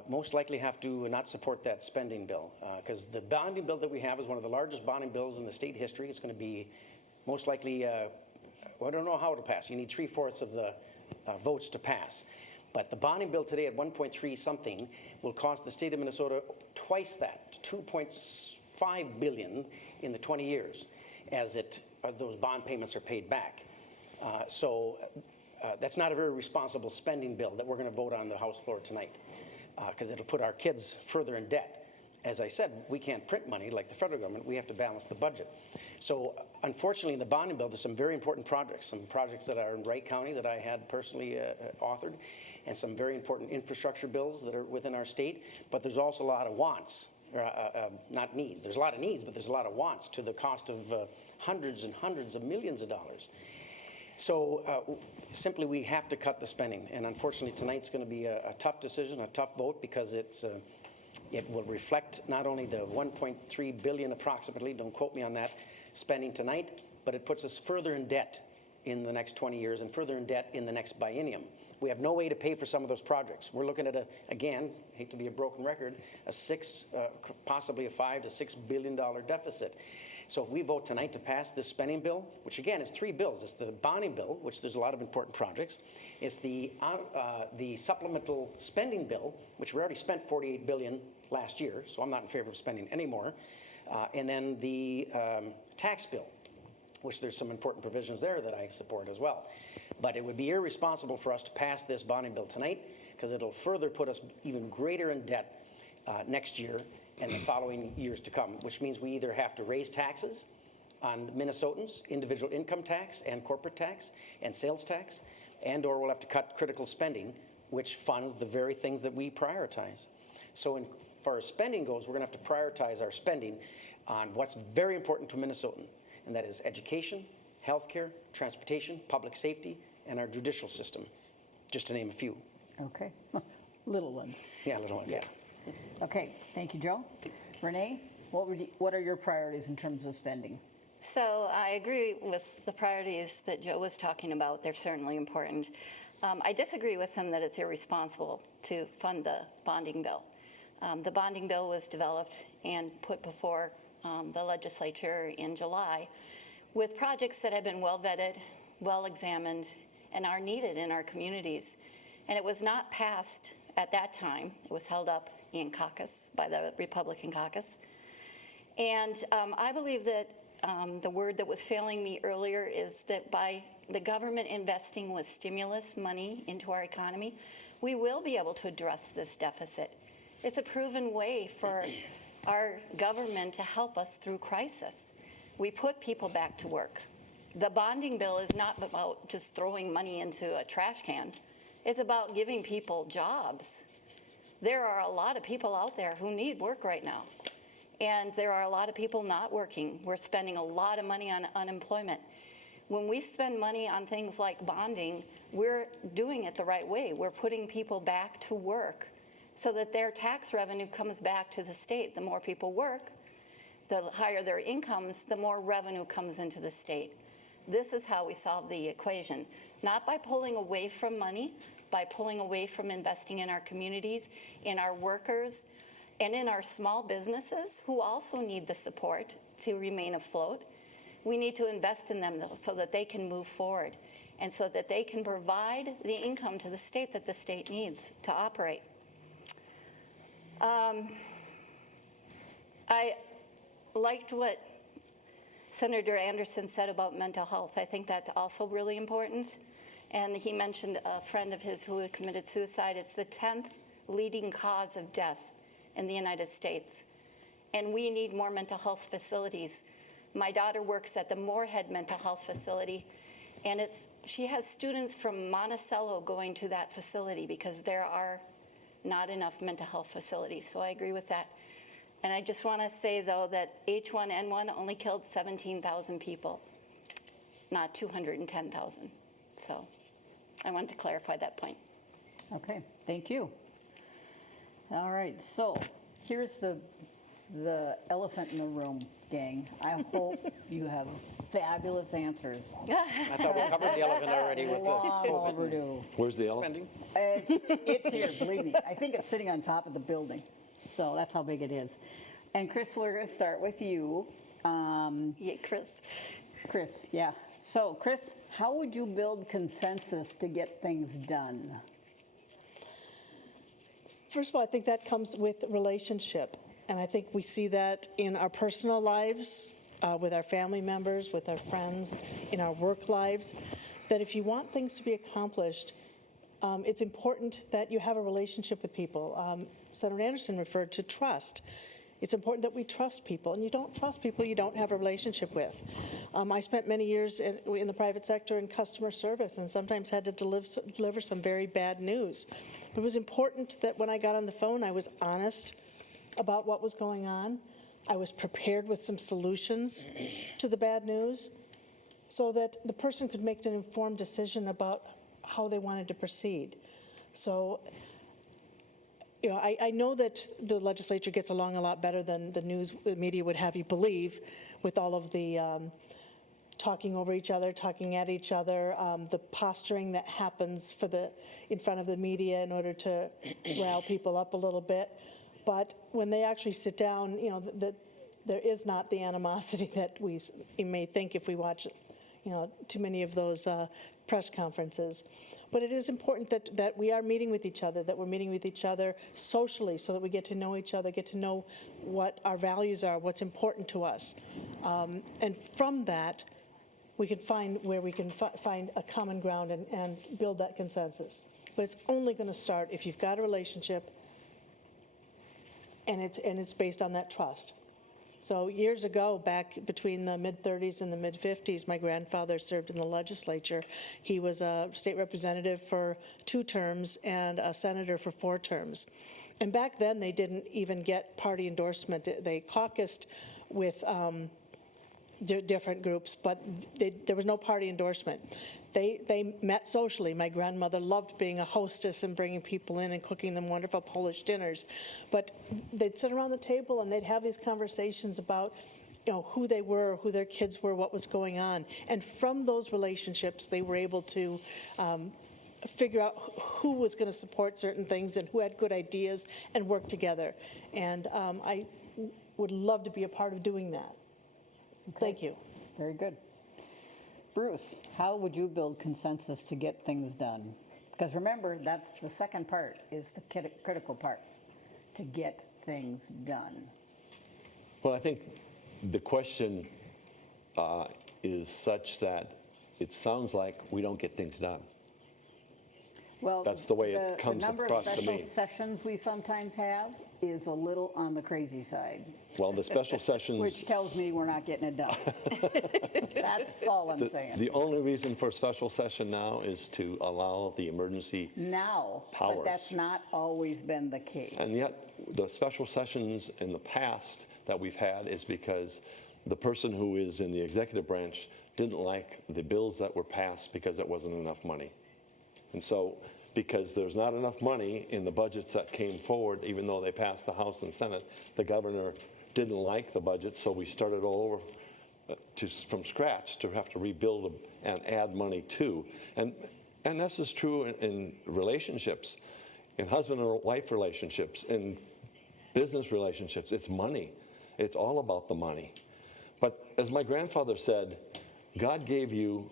most likely have to not support that spending bill, because the bonding bill that we have is one of the largest bonding bills in the state history. It's going to be most likely, I don't know how it'll pass. You need 3/4 of the votes to pass. But the bonding bill today at 1.3 something will cost the state of Minnesota twice that, 2.5 billion in the 20 years, as those bond payments are paid back. So that's not a very responsible spending bill that we're going to vote on the House floor tonight, because it'll put our kids further in debt. As I said, we can't print money like the federal government. We have to balance the budget. So unfortunately, in the bonding bill, there's some very important projects, some projects that are in Wright County that I had personally authored, and some very important infrastructure bills that are within our state. But there's also a lot of wants, not needs. There's a lot of needs, but there's a lot of wants to the cost of hundreds and hundreds of millions of dollars. So simply, we have to cut the spending. And unfortunately, tonight's going to be a tough decision, a tough vote, because it's It will reflect not only the 1.3 billion approximately, don't quote me on that, spending tonight, but it puts us further in debt in the next 20 years and further in debt in the next biennium. We have no way to pay for some of those projects. We're looking at, again, hate to be a broken record, possibly a $5 to $6 billion deficit. So if we vote tonight to pass this spending bill, which again is 3 bills, it's the bonding bill, which there's a lot of important projects, it's the supplemental spending bill, which we already spent $48 billion last year, so I'm not in favor of spending any more, and then the tax bill, which there's some important provisions there that I support as well. But it would be irresponsible for us to pass this bonding bill tonight because it'll further put us even greater in debt next year and the following years to come, which means we either have to raise taxes on Minnesotans, individual income tax and corporate tax and sales tax, and or we'll have to cut critical spending, which funds the very things that we prioritize. So as far as spending goes, we're going to have to prioritize our spending on what's very important to Minnesotan, and that is education, healthcare, transportation, public safety, and our judicial system, just to name a few. Okay. Little ones. Yeah, little ones, yeah. Okay, thank you, Joe. Renee, what are your priorities in terms of spending? So I agree with the priorities that Joe was talking about. They're certainly important. I disagree with him that it's irresponsible to fund the bonding bill. The bonding bill was developed and put before the legislature in July with projects that have been well vetted, well examined, and are needed in our communities. And it was not passed at that time. It was held up in caucus by the Republican caucus. And I believe that the word that was failing me earlier is that by the government investing with stimulus money into our economy, we will be able to address this deficit. It's a proven way for our government to help us through crisis. We put people back to work. The bonding bill is not about just throwing money into a trash can. It's about giving people jobs. There are a lot of people out there who need work right now. And there are a lot of people not working. We're spending a lot of money on unemployment. When we spend money on things like bonding, we're doing it the right way. We're putting people back to work so that their tax revenue comes back to the state. The more people work, the higher their incomes, the more revenue comes into the state. This is how we solve the equation, not by pulling away from money, by pulling away from investing in our communities, in our workers, and in our small businesses who also need the support to remain afloat. We need to invest in them, though, so that they can move forward and so that they can provide the income to the state that the state needs to operate. I liked what Senator Anderson said about mental health. I think that's also really important. And he mentioned a friend of his who had committed suicide. It's the 10th leading cause of death in the United States. And we need more mental health facilities. My daughter works at the Moorhead Mental Health Facility, and she has students from Monticello going to that facility because there are not enough mental health facilities. So I agree with that. And I just want to say, though, that H1N1 only killed 17,000 people, not 210,000. So I wanted to clarify that point. Okay, thank you. All right, so here's the elephant in the room, gang. I hope you have fabulous answers. I thought we covered the elephant already with the Long overdue. Where's the elephant? spending. It's here, believe me. I think it's sitting on top of the building. So that's how big it is. And Chris, we're going to start with you. Yeah, Chris. Chris, yeah. So Chris, how would you build consensus to get things done? First of all, I think that comes with relationship. And I think we see that in our personal lives, with our family members, with our friends, in our work lives, that if you want things to be accomplished, it's important that you have a relationship with people. Senator Anderson referred to trust. It's important that we trust people, and you don't trust people you don't have a relationship with. I spent many years in the private sector in customer service and sometimes had to deliver some very bad news. It was important that when I got on the phone, I was honest about what was going on. I was prepared with some solutions to the bad news so that the person could make an informed decision about how they wanted to proceed. So you know, I know that the legislature gets along a lot better than the news media would have you believe, with all of the talking over each other, talking at each other, the posturing that happens in front of the media in order to rile people up a little bit. But when they actually sit down, you know, there is not the animosity that you may think if we watch, you know, too many of those press conferences. But it is important that we are meeting with each other, that we're meeting with each other socially, so that we get to know each other, get to know what our values are, what's important to us. And from that, we can find where we can find a common ground and build that consensus. But it's only going to start if you've got a relationship and it's based on that trust. So years ago, back between the mid-30s and the mid-50s, my grandfather served in the legislature. He was a state representative for 2 terms and a senator for 4 terms. And back then, they didn't even get party endorsement. They caucused with different groups, but there was no party endorsement. They met socially. My grandmother loved being a hostess and bringing people in and cooking them wonderful Polish dinners. But they'd sit around the table and they'd have these conversations about, you know, who they were, who their kids were, what was going on. And from those relationships, they were able to figure out who was going to support certain things and who had good ideas and work together. And I would love to be a part of doing that. Okay. Thank you. Very good. Bruce, how would you build consensus to get things done? Because remember, that's the second part, is the critical part, to get things done. Well, I think the question is such that it sounds like we don't get things done. Well, That's the way it comes across to The number of special me. sessions we sometimes have is a little on the crazy side, Well, the special sessions. which tells me we're not getting it done. That's all I'm saying. The only reason for special session now is to allow the emergency. Now, but powers. that's not always been the case. And yet, the special sessions in the past that we've had is because the person who is in the executive branch didn't like the bills that were passed because there wasn't enough money. And so, because there's not enough money in the budgets that came forward, even though they passed the House and Senate, the governor didn't like the budget, so we started all over from scratch to have to rebuild and add money to. And this is true in relationships, in husband and wife relationships, in business relationships. It's money. It's all about the money. But as my grandfather said, God gave you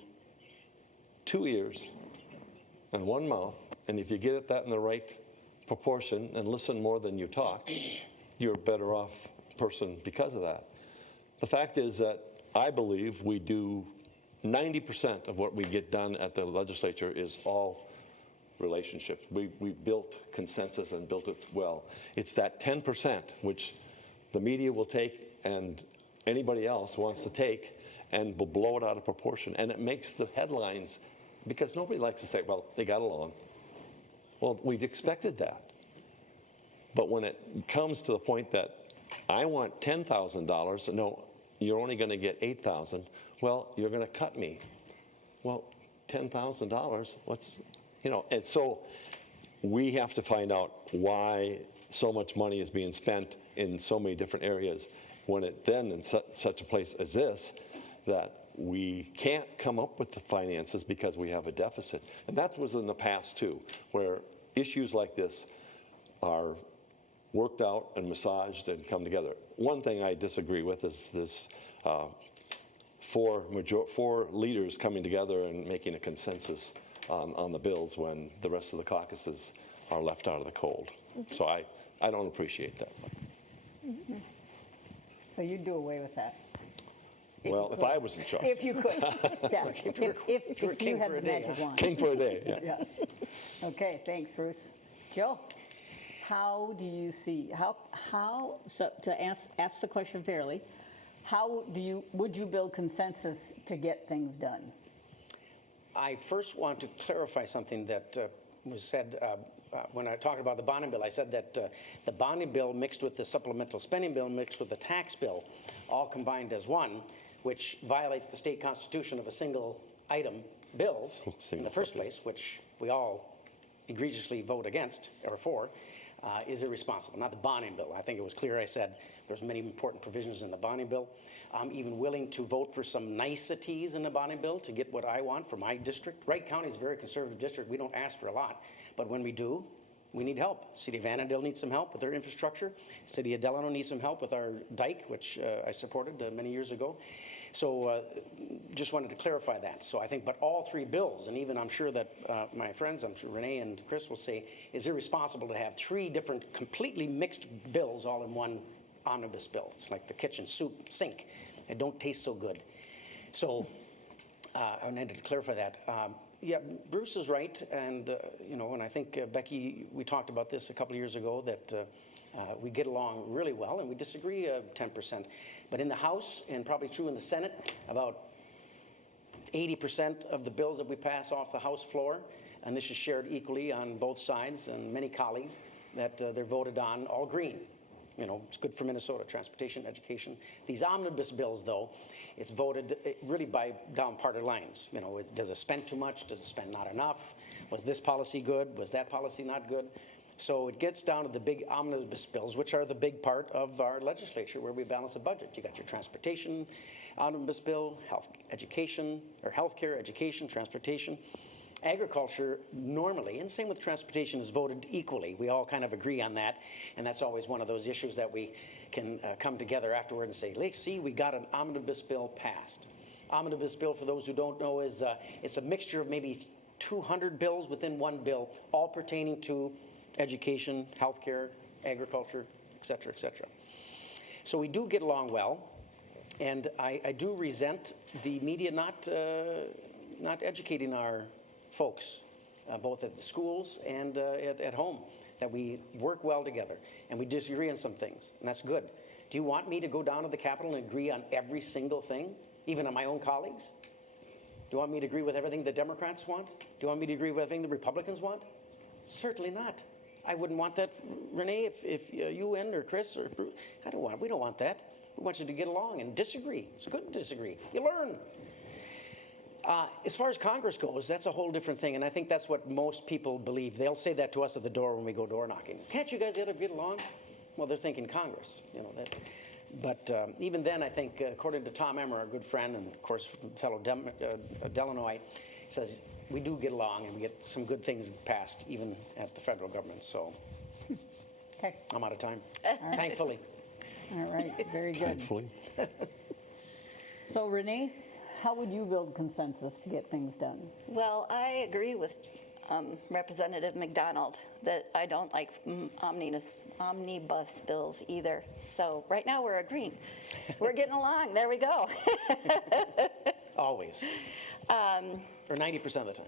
2 ears and 1 mouth, and if you get that in the right proportion and listen more than you talk, you're a better off person because of that. The fact is that I believe we do 90% of what we get done at the legislature is all relationships. We built consensus and built it well. It's that 10% which the media will take and anybody else wants to take and will blow it out of proportion. And it makes the headlines, because nobody likes to say, well, they got along. Well, we've expected that. But when it comes to the point that I want $10,000, no, you're only going to get $8,000, well, you're going to cut me. Well, $10,000, what's, you know, and so we have to find out why so much money is being spent in so many different areas when it then in such a place as this, that we can't come up with the finances because we have a deficit. And that was in the past too, where issues like this are worked out and massaged and come together. One thing I disagree with is this four leaders coming together and making a consensus on the bills when the rest of the caucuses are left out of the cold. So I don't appreciate that. So you'd do away with that? Well, if I was in charge. If you could, yeah. If you had the magic wand. King for a day, yeah. Yeah. Okay, thanks, Bruce. Joe, how do you see, so to ask the question fairly, would you build consensus to get things done? I first want to clarify something that was said when I talked about the bonding bill. I said that the bonding bill mixed with the supplemental spending bill mixed with the tax bill all combined as one, which violates the state constitution of a single item bills in the first place, which we all egregiously vote against or for. is irresponsible. Not the bonding bill. I think it was clear I said there's many important provisions in the bonding bill. I'm even willing to vote for some niceties in the bonding bill to get what I want for my district. Wright County is a very conservative district. We don't ask for a lot, but when we do, we need help. City of Annandale needs some help with their infrastructure. City of Delano needs some help with our dike, which I supported many years ago. So just wanted to clarify that. So I think, but all three bills, and even I'm sure that my friends, I'm sure Renee and Chris will say, is irresponsible to have three different completely mixed bills all in one omnibus bill. It's like the kitchen sink. They don't taste so good. So I wanted to clarify that. Yeah, Bruce is right, and you know, and I think Becky, we talked about this a couple of years ago, that we get along really well, and we disagree 10%. But in the House, and probably true in the Senate, about 80% of the bills that we pass off the House floor, and this is shared equally on both sides, and many colleagues, that they're voted on all green. You know, it's good for Minnesota, transportation, education. These omnibus bills, though, it's voted really by down party lines. You know, does it spend too much? Does it spend not enough? Was this policy good? Was that policy not good? So it gets down to the big omnibus bills, which are the big part of our legislature where we balance a budget. You got your transportation omnibus bill, healthcare, education, transportation. Agriculture normally, and same with transportation, is voted equally. We all kind of agree on that, and that's always one of those issues that we can come together afterward and say, let's see, we got an omnibus bill passed. Omnibus bill, for those who don't know, is it's a mixture of maybe 200 bills within one bill, all pertaining to education, healthcare, agriculture, et cetera, et cetera. So we do get along well, and I do resent the media not educating our folks, both at the schools and at home, that we work well together and we disagree on some things, and that's good. Do you want me to go down to the Capitol and agree on every single thing, even on my own colleagues? Do you want me to agree with everything the Democrats want? Do you want me to agree with everything the Republicans want? Certainly not. I wouldn't want that, Renee, if you and or Chris or Bruce, we don't want that. We want you to get along and disagree. It's good to disagree. You learn. As far as Congress goes, that's a whole different thing, and I think that's what most people believe. They'll say that to us at the door when we go door knocking. Can't you guys get along? Well, they're thinking Congress, you know. But even then, I think, according to Tom Emmer, our good friend, and of course, fellow Delano, says we do get along and we get some good things passed, even at the federal government. So Okay. I'm out of time, thankfully. All right, very good. Thankfully. So Renee, how would you build consensus to get things done? Well, I agree with Representative McDonald that I don't like omnibus bills either. So right now we're agreeing. We're getting along. There we go. Always. Or 90% of the time.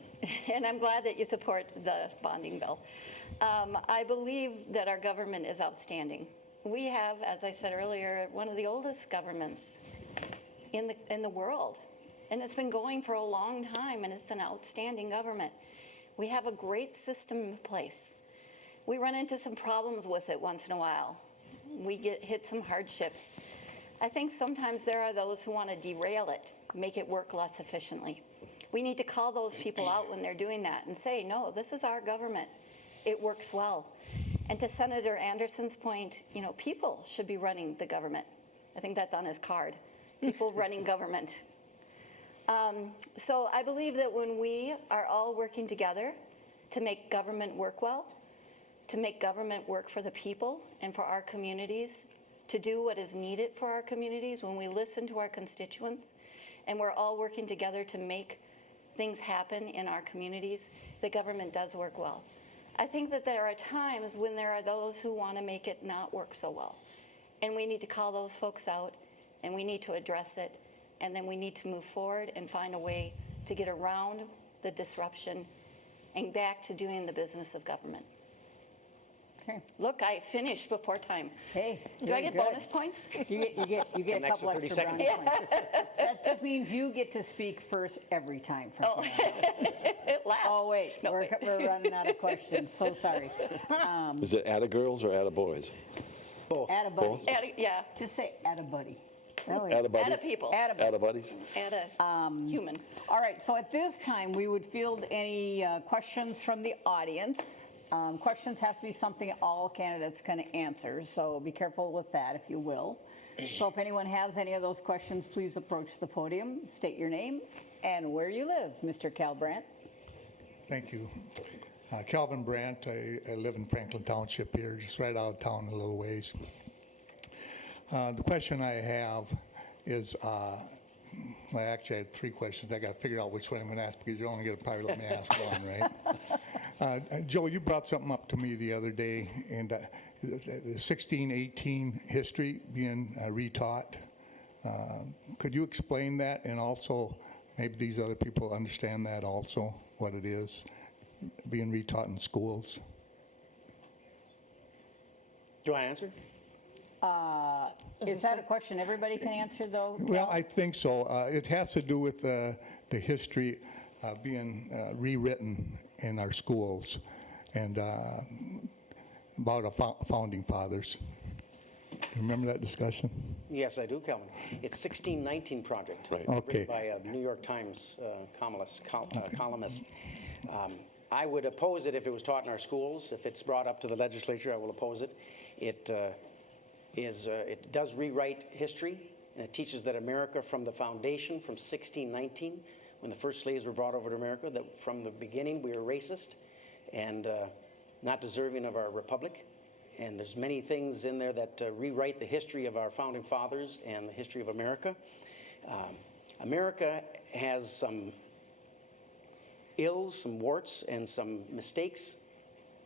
And I'm glad that you support the bonding bill. I believe that our government is outstanding. We have, as I said earlier, one of the oldest governments in the world. And it's been going for a long time, and it's an outstanding government. We have a great system in place. We run into some problems with it once in a while. We hit some hardships. I think sometimes there are those who want to derail it, make it work less efficiently. We need to call those people out when they're doing that and say, no, this is our government. It works well. And to Senator Anderson's point, you know, people should be running the government. I think that's on his card. People running government. So I believe that when we are all working together to make government work well, to make government work for the people and for our communities, to do what is needed for our communities, when we listen to our constituents and we're all working together to make things happen in our communities, the government does work well. I think that there are times when there are those who want to make it not work so well. And we need to call those folks out, and we need to address it, and then we need to move forward and find a way to get around the disruption and back to doing the business of government. Okay. Look, I finished before time. Hey, Do I get bonus points? You get An a couple extra 30 extra brownie seconds. points. That just means you get to speak first every time. From here on out. It lasts. Oh, wait, No, we're running out of questions, so sorry. Is it atta girls or atta boys? Both. Add a buddy. Both? Yeah, Just say add a buddy. Really. Atta buddies? add a people, Add a buddy. Atta buddies? add a human. All right, so at this time, we would field any questions from the audience. Questions have to be something all candidates can answer, so be careful with that, if you will. So if anyone has any of those questions, please approach the podium, state your name and where you live. Mr. Calbrandt. Thank you. Calvin Brandt, I live in Franklin Township here, just right out of town a little ways. The question I have is, well, actually I had 3 questions. I got to figure out which one I'm going to ask because you're only going to probably let me ask one, right? Joe, you brought something up to me the other day, and the 1618 history being retaught. Could you explain that, and also maybe these other people understand that also, what it is being retaught in schools? Do I answer? Is that a question everybody can answer, though? Well, I think so. It has to do with the history being rewritten in our schools, and about our founding fathers. Do you remember that discussion? Yes, I do, Calvin. It's 1619 project. Right. Okay. Written by a New York Times columnist. I would oppose it if it was taught in our schools. If it's brought up to the legislature, I will oppose it. It does rewrite history, and it teaches that America from the foundation, from 1619, when the first slaves were brought over to America, that from the beginning we were racist and not deserving of our republic. And there's many things in there that rewrite the history of our founding fathers and the history of America. America has some ills, some warts, and some mistakes,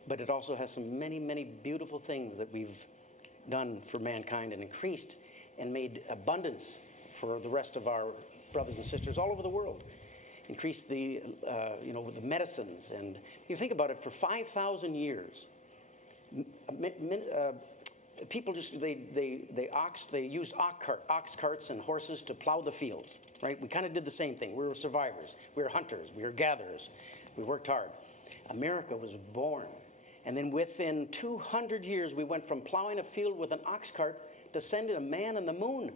but it also has some many, many beautiful things that we've done for mankind and increased and made abundance for the rest of our brothers and sisters all over the world. Increased the, the medicines. And you think about it, for 5,000 years, people just, they used ox carts and horses to plow the fields, right? We kind of did the same thing. We were survivors. We were hunters. We were gatherers. We worked hard. America was born. And then within 200 years, we went from plowing a field with an ox cart to sending a man on the moon.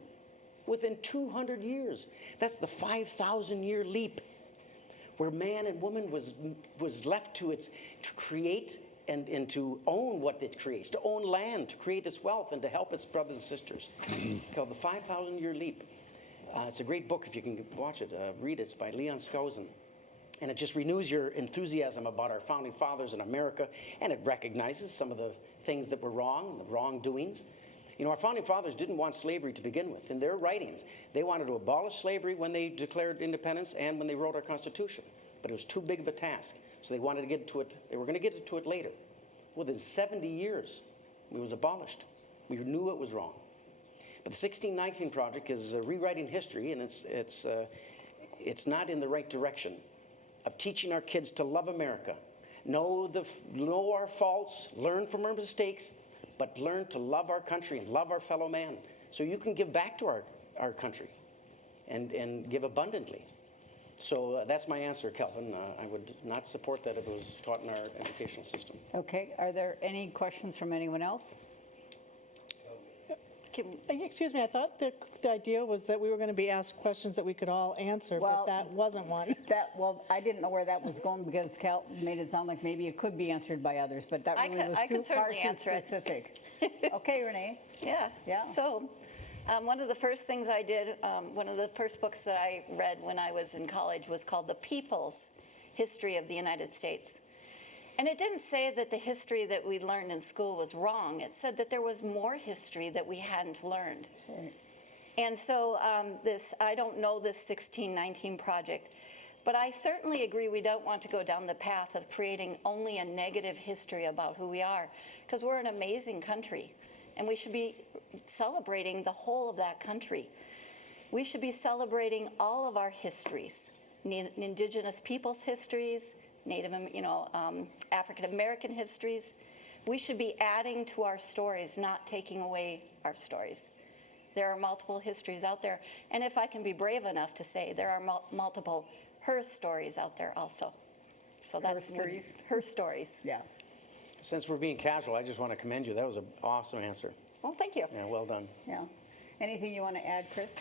Within 200 years. That's the 5,000-year leap where man and woman was left to create and to own what it creates, to own land, to create its wealth, and to help its brothers and sisters. Called the 5,000-Year Leap. It's a great book if you can watch it. Read it. It's by Leon Skousen. And it just renews your enthusiasm about our founding fathers in America, and it recognizes some of the things that were wrong, the wrongdoings. You know, our founding fathers didn't want slavery to begin with. In their writings, they wanted to abolish slavery when they declared independence and when they wrote our Constitution. But it was too big of a task. So they wanted to get to it. They were going to get to it later. Within 70 years, it was abolished. We knew it was wrong. But the 1619 Project is rewriting history, and it's not in the right direction of teaching our kids to love America, know our faults, learn from our mistakes, but learn to love our country and love our fellow man, so you can give back to our country and give abundantly. So that's my answer, Kelvin. I would not support that if it was taught in our educational system. Okay, are there any questions from anyone else? Excuse me, I thought the idea was that we were going to be asked questions that we could all answer, Well, but that wasn't one. I didn't know where that was going because Cal made it sound like maybe it could be answered by others, but that really was I too could far certainly too answer it. specific. Okay, Renee. Yeah. Yeah. So one of the first things I did, one of the first books that I read when I was in college was called The People's History of the United States. And it didn't say that the history that we learned in school was wrong. It said that there was more history that we hadn't learned. Right. And so I don't know this 1619 project, but I certainly agree we don't want to go down the path of creating only a negative history about who we are, because we're an amazing country, and we should be celebrating the whole of that country. We should be celebrating all of our histories, indigenous peoples' histories, Native, African American histories. We should be adding to our stories, not taking away our stories. There are multiple histories out there, and if I can be brave enough to say, there are multiple her stories out there also. So that's her stories. Yeah. Since we're being casual, I just want to commend you. That was an awesome answer. Well, thank you. Yeah, well done. Yeah. Anything you want to add, Chris?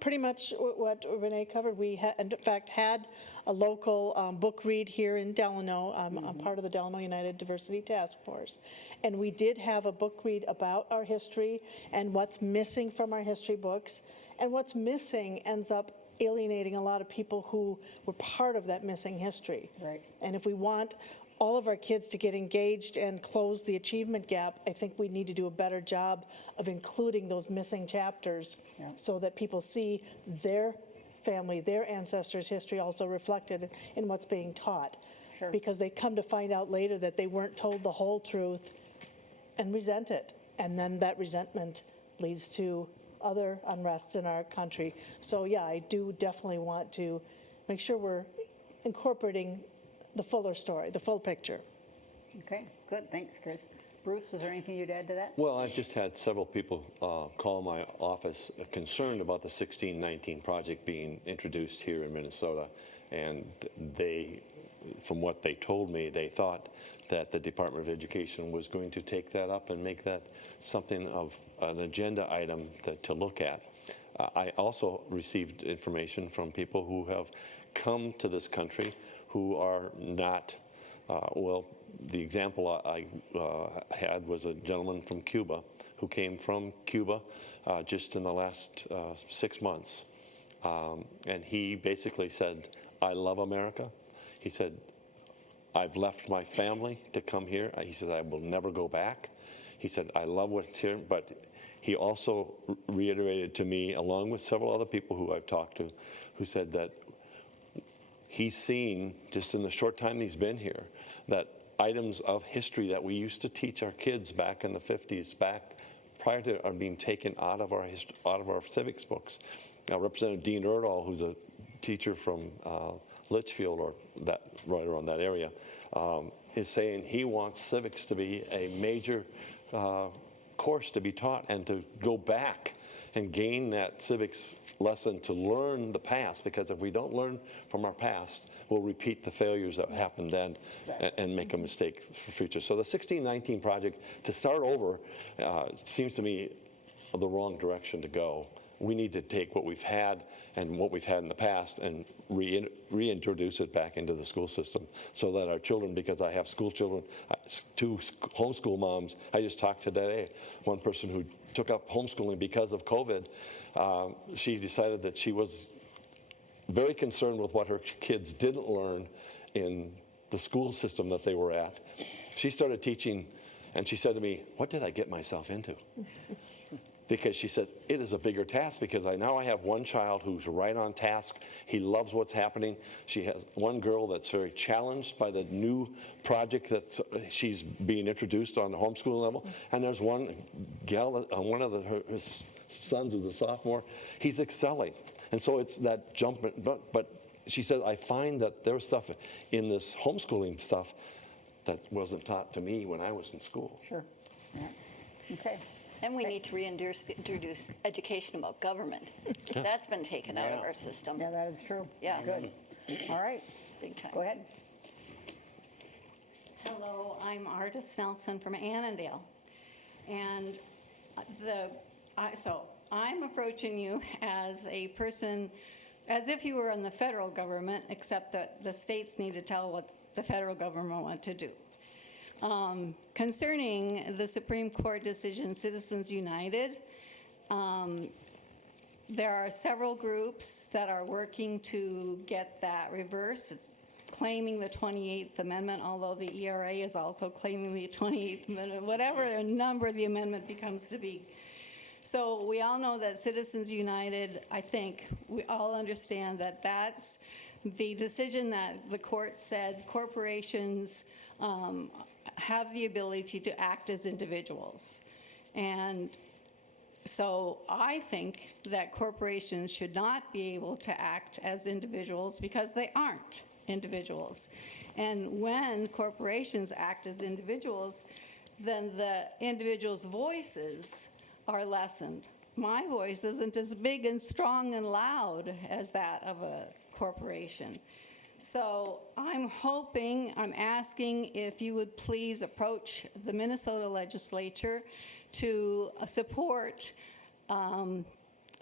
Pretty much what Renee covered. We, in fact, had a local book read here in Delano. I'm part of the Delano United Diversity Task Force. And we did have a book read about our history and what's missing from our history books. And what's missing ends up alienating a lot of people who were part of that missing history. Right. And if we want all of our kids to get engaged and close the achievement gap, I think we need to do a better job of including those missing chapters so that people see their family, their ancestors' history also reflected in what's being taught. Sure. Because they come to find out later that they weren't told the whole truth and resent it. And then that resentment leads to other unrests in our country. So yeah, I do definitely want to make sure we're incorporating the fuller story, the full picture. Okay, good, thanks, Chris. Bruce, was there anything you'd add to that? Well, I've just had several people call my office concerned about the 1619 project being introduced here in Minnesota. And they, from what they told me, they thought that the Department of Education was going to take that up and make that something of an agenda item to look at. I also received information from people who have come to this country who are not, well, the example I had was a gentleman from Cuba who came from Cuba just in the last 6 months. And he basically said, I love America. He said, I've left my family to come here. He said, I will never go back. He said, I love what's here. But he also reiterated to me, along with several other people who I've talked to, who said that he's seen, just in the short time he's been here, that items of history that we used to teach our kids back in the 50s, back prior to are being taken out of our civics books. Now, Representative Dean Erdahl, who's a teacher from Litchfield, or that right around that area, is saying he wants civics to be a major course to be taught and to go back and gain that civics lesson to learn the past, because if we don't learn from our past, we'll repeat the failures that happened then and make a mistake for future. So the 1619 project, to start over, seems to me the wrong direction to go. We need to take what we've had and what we've had in the past and reintroduce it back into the school system so that our children, because I have school children, 2 homeschool moms. I just talked today, one person who took up homeschooling because of COVID. She decided that she was very concerned with what her kids didn't learn in the school system that they were at. She started teaching, and she said to me, what did I get myself into? Because she says, it is a bigger task, because now I have one child who's right on task. He loves what's happening. She has one girl that's very challenged by the new project that she's being introduced on the homeschooling level. And there's one gal, one of her sons is a sophomore. He's excelling. And so it's that jump. But she said, I find that there's stuff in this homeschooling stuff that wasn't taught to me when I was in school. Sure. Yeah. Okay. And we need to reintroduce education about government. That's been taken out of our system. Yeah, that is true. Yes. Good. All right, Big time. go ahead. Hello, I'm Artis Nelson from Annandale. And so I'm approaching you as a person, as if you were in the federal government, except that the states need to tell what the federal government want to do. Concerning the Supreme Court decision, Citizens United, there are several groups that are working to get that reversed. It's claiming the 28th Amendment, although the ERA is also claiming the 28th Amendment, whatever number the amendment becomes to be. So we all know that Citizens United, I think, we all understand that that's the decision that the court said corporations have the ability to act as individuals. And so I think that corporations should not be able to act as individuals because they aren't individuals. And when corporations act as individuals, then the individuals' voices are lessened. My voice isn't as big and strong and loud as that of a corporation. So I'm asking if you would please approach the Minnesota legislature to support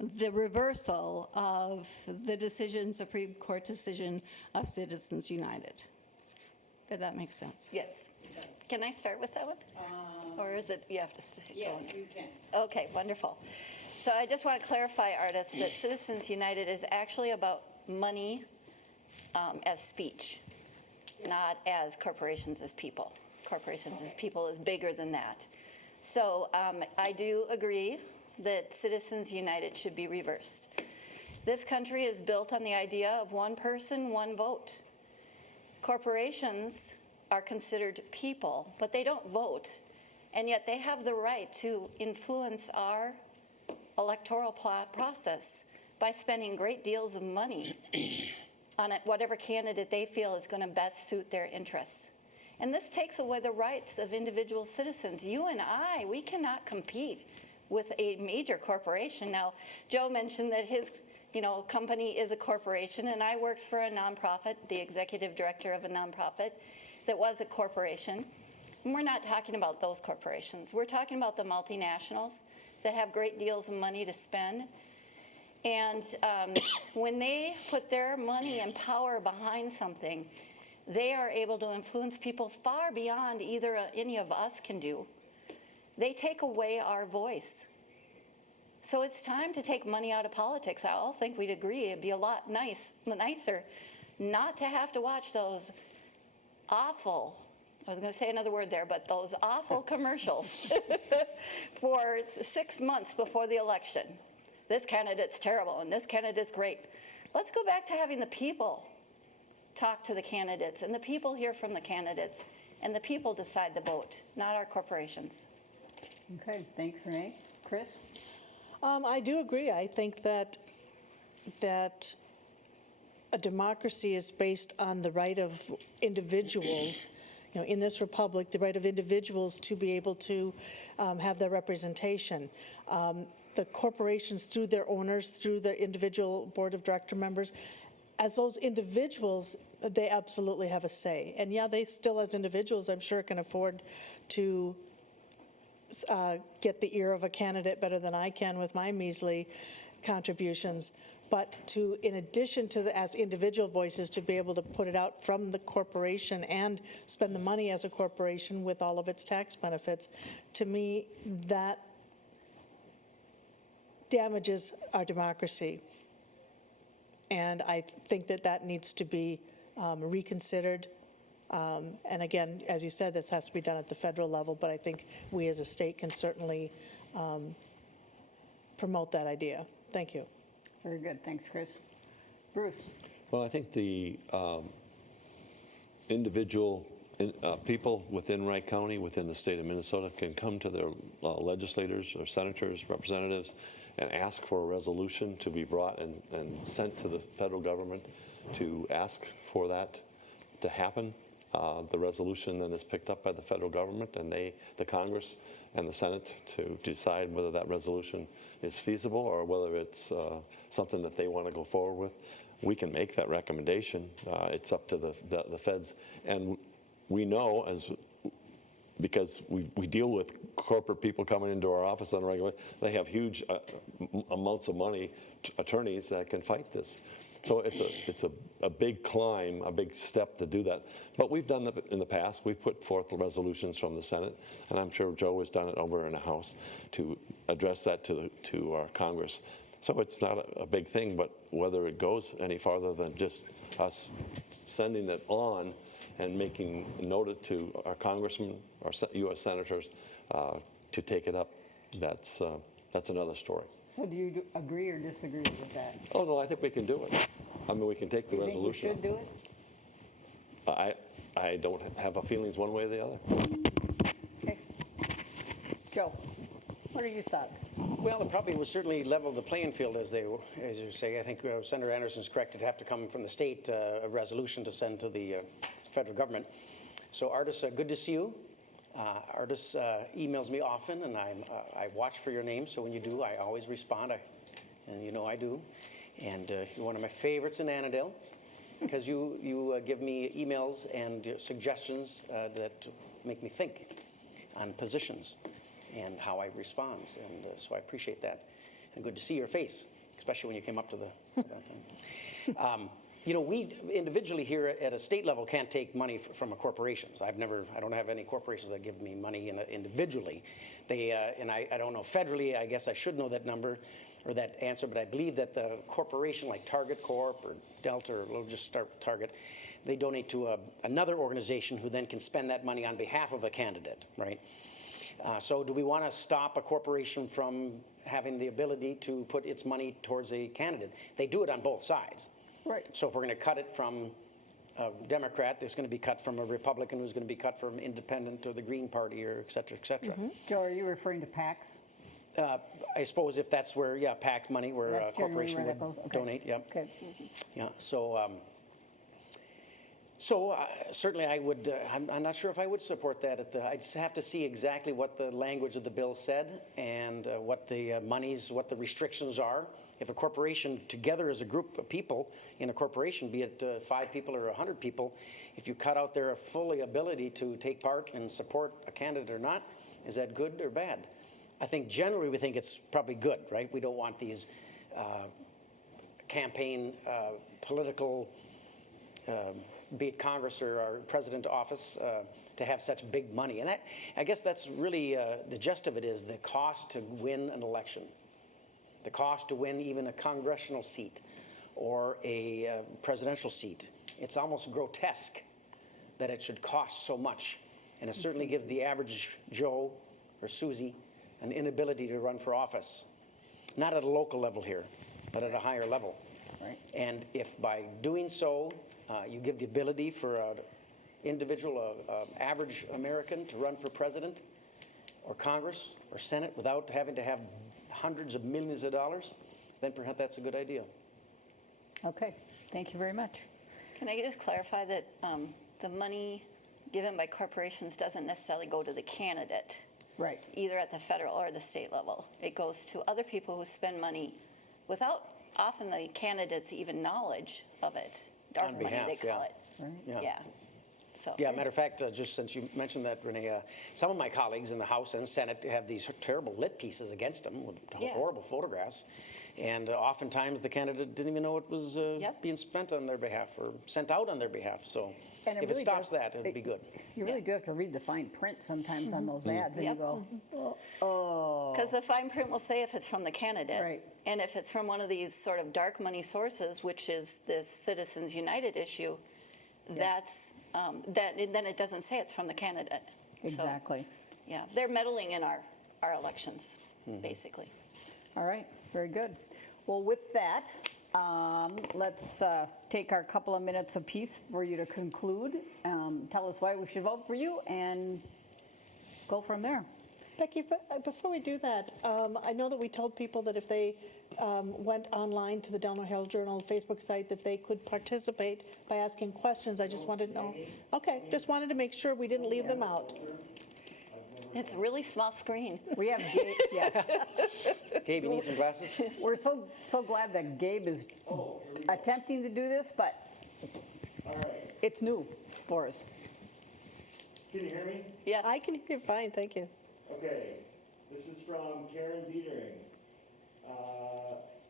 the reversal of the decision, Supreme Court decision of Citizens United. Did that make sense? Yes. Can I start with that one? Or is it, you have to stay Yes, going? you can. Okay, wonderful. So I just want to clarify, Artis, that Citizens United is actually about money as speech, not as corporations as people. Corporations as people is bigger than that. So I do agree that Citizens United should be reversed. This country is built on the idea of one person, one vote. Corporations are considered people, but they don't vote, and yet they have the right to influence our electoral process by spending great deals of money on whatever candidate they feel is going to best suit their interests. And this takes away the rights of individual citizens. You and I, we cannot compete with a major corporation. Now, Joe mentioned that his company is a corporation, and I worked for a nonprofit, the executive director of a nonprofit that was a corporation. And we're not talking about those corporations. We're talking about the multinationals that have great deals of money to spend. And when they put their money and power behind something, they are able to influence people far beyond either any of us can do. They take away our voice. So it's time to take money out of politics. I all think we'd agree it'd be a lot nicer not to have to watch those awful, I was going to say another word there, but those awful commercials for 6 months before the election. This candidate's terrible and this candidate's great. Let's go back to having the people talk to the candidates and the people hear from the candidates and the people decide the vote, not our corporations. Okay, thanks, Renee. Chris? I do agree. I think that a democracy is based on the right of individuals, in this republic, the right of individuals to be able to have their representation. The corporations, through their owners, through their individual board of director members, as those individuals, they absolutely have a say. And yeah, they still, as individuals, I'm sure can afford to get the ear of a candidate better than I can with my measly contributions. But to, in addition to as individual voices, to be able to put it out from the corporation and spend the money as a corporation with all of its tax benefits, to me, that damages our democracy. And I think that needs to be reconsidered. And again, as you said, this has to be done at the federal level, but I think we as a state can certainly promote that idea. Thank you. Very good, thanks, Chris. Bruce? Well, I think the individual people within Wright County, within the state of Minnesota, can come to their legislators or senators, representatives, and ask for a resolution to be brought and sent to the federal government to ask for that to happen. The resolution then is picked up by the federal government and the Congress and the Senate to decide whether that resolution is feasible or whether it's something that they want to go forward with. We can make that recommendation. It's up to the feds. And we know, because we deal with corporate people coming into our office on a regular, they have huge amounts of money, attorneys that can fight this. So it's a big climb, a big step to do that. But we've done that in the past. We've put forth the resolutions from the Senate, and I'm sure Joe has done it over in the House to address that to our Congress. So it's not a big thing, but whether it goes any farther than just us sending it on and making noted to our congressmen, our U.S. senators, to take it up, that's another story. So do you agree or disagree with that? Oh, no, I think we can do it. I mean, we can take the resolution. You think we should do it? I don't have a feelings one way or the other. Okay. Joe, what are your thoughts? Well, it probably would certainly level the playing field, as you say. I think Senator Anderson's correct. It'd have to come from the state, a resolution to send to the federal government. So, Artis, good to see you. Artis emails me often, and I watch for your name, so when you do, I always respond, and you know I do. And you're one of my favorites in Annandale, because you give me emails and suggestions that make me think on positions and how I respond, and so I appreciate that. and good to see your face, especially when you came up to that time. You know, we individually here at a state level can't take money from a corporations. I don't have any corporations that give me money individually. And I don't know federally, I guess I should know that number or that answer, but I believe that the corporation like Target Corp or Delta, or we'll just start with Target, they donate to another organization who then can spend that money on behalf of a candidate, right? So do we want to stop a corporation from having the ability to put its money towards a candidate? They do it on both sides. Right. So if we're going to cut it from a Democrat, it's going to be cut from a Republican, who's going to be cut from Independent or the Green Party, or et cetera, et cetera. Joe, are you referring to PACs? I suppose if that's where, PAC money, where a That's generally corporation where would that goes? Okay. donate, yep. Okay. Yeah, so certainly I would, I'm not sure if I would support that. I just have to see exactly what the language of the bill said and what the monies, what the restrictions are. If a corporation together as a group of people in a corporation, be it 5 people or 100 people, if you cut out their fully ability to take part and support a candidate or not, is that good or bad? I think generally we think it's probably good, right? We don't want these campaign political be it Congress or our president office, to have such big money. And that, I guess that's really the gist of it, is the cost to win an election, the cost to win even a congressional seat or a presidential seat. It's almost grotesque that it should cost so much. And it certainly gives the average Joe or Susie an inability to run for office. Not at a local level here, but at a higher level. Right. And if by doing so, you give the ability for an individual, average American, to run for president or Congress or Senate without having to have hundreds of millions of dollars, then perhaps that's a good idea. Okay, thank you very much. Can I just clarify that the money given by corporations doesn't necessarily go to the candidate, Right. either at the federal or the state level. It goes to other people who spend money without often the candidate's even knowledge of it. Dark On money, behalf, they call yeah. it. Yeah. Yeah. So. Yeah, matter of fact, just since you mentioned that, Renee, some of my colleagues in the House and Senate have these terrible lit pieces against them with Yeah. horrible photographs. And oftentimes the candidate didn't even know it was Yep. being spent on their behalf or sent out on their behalf. So And if it really stops does- that, it'd be good. You really do have to read the fine print sometimes on those ads, and Yep. you go, oh. Because the fine print will say if it's from the candidate. Right. And if it's from one of these sort of dark money sources, which is this Citizens United issue, that's, then it doesn't say it's from the candidate. So, Exactly. yeah, they're meddling in our elections, basically. All right, very good. Well, with that, let's take our couple of minutes apiece for you to conclude. Tell us why we should vote for you and go from there. Becky, before we do that, I know that we told people that if they went online to the Delano Herald Journal Facebook site that they could participate by asking questions. I just wanted to know. Okay, just wanted to make sure we didn't leave them out. It's a really small screen. We have Gabe, yeah. Gabe, you need some glasses? We're so glad that Gabe is attempting to do this, but it's new for us. Can you hear me? Yes. I can hear you fine, thank you. Okay, this is from Karen Dietering.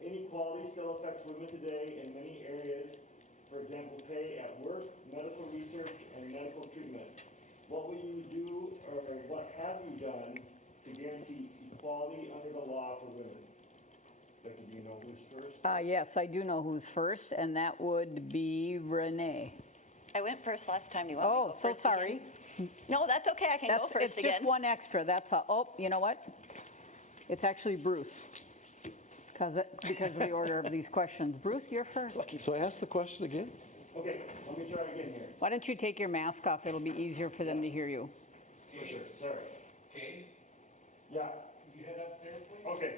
Inequality still affects women today in many areas. For example, pay at work, medical research, and medical treatment. What will you do, or what have you done to guarantee equality under the law for women? Becky, do you know who's first? Yes, I do know who's first, and that would be Renee. I went first last time. You want me to Oh, go so first sorry. again? No, that's okay. I can go first It's again. just one extra, that's all. Oh, you know what? It's actually Bruce, because of the order of these questions. Bruce, you're first. So ask the question again. Okay, let me try again here. Why don't you take your mask off? It'll be easier for them to hear you. For sure, sorry. Okay? Yeah. You head up there, please? Okay.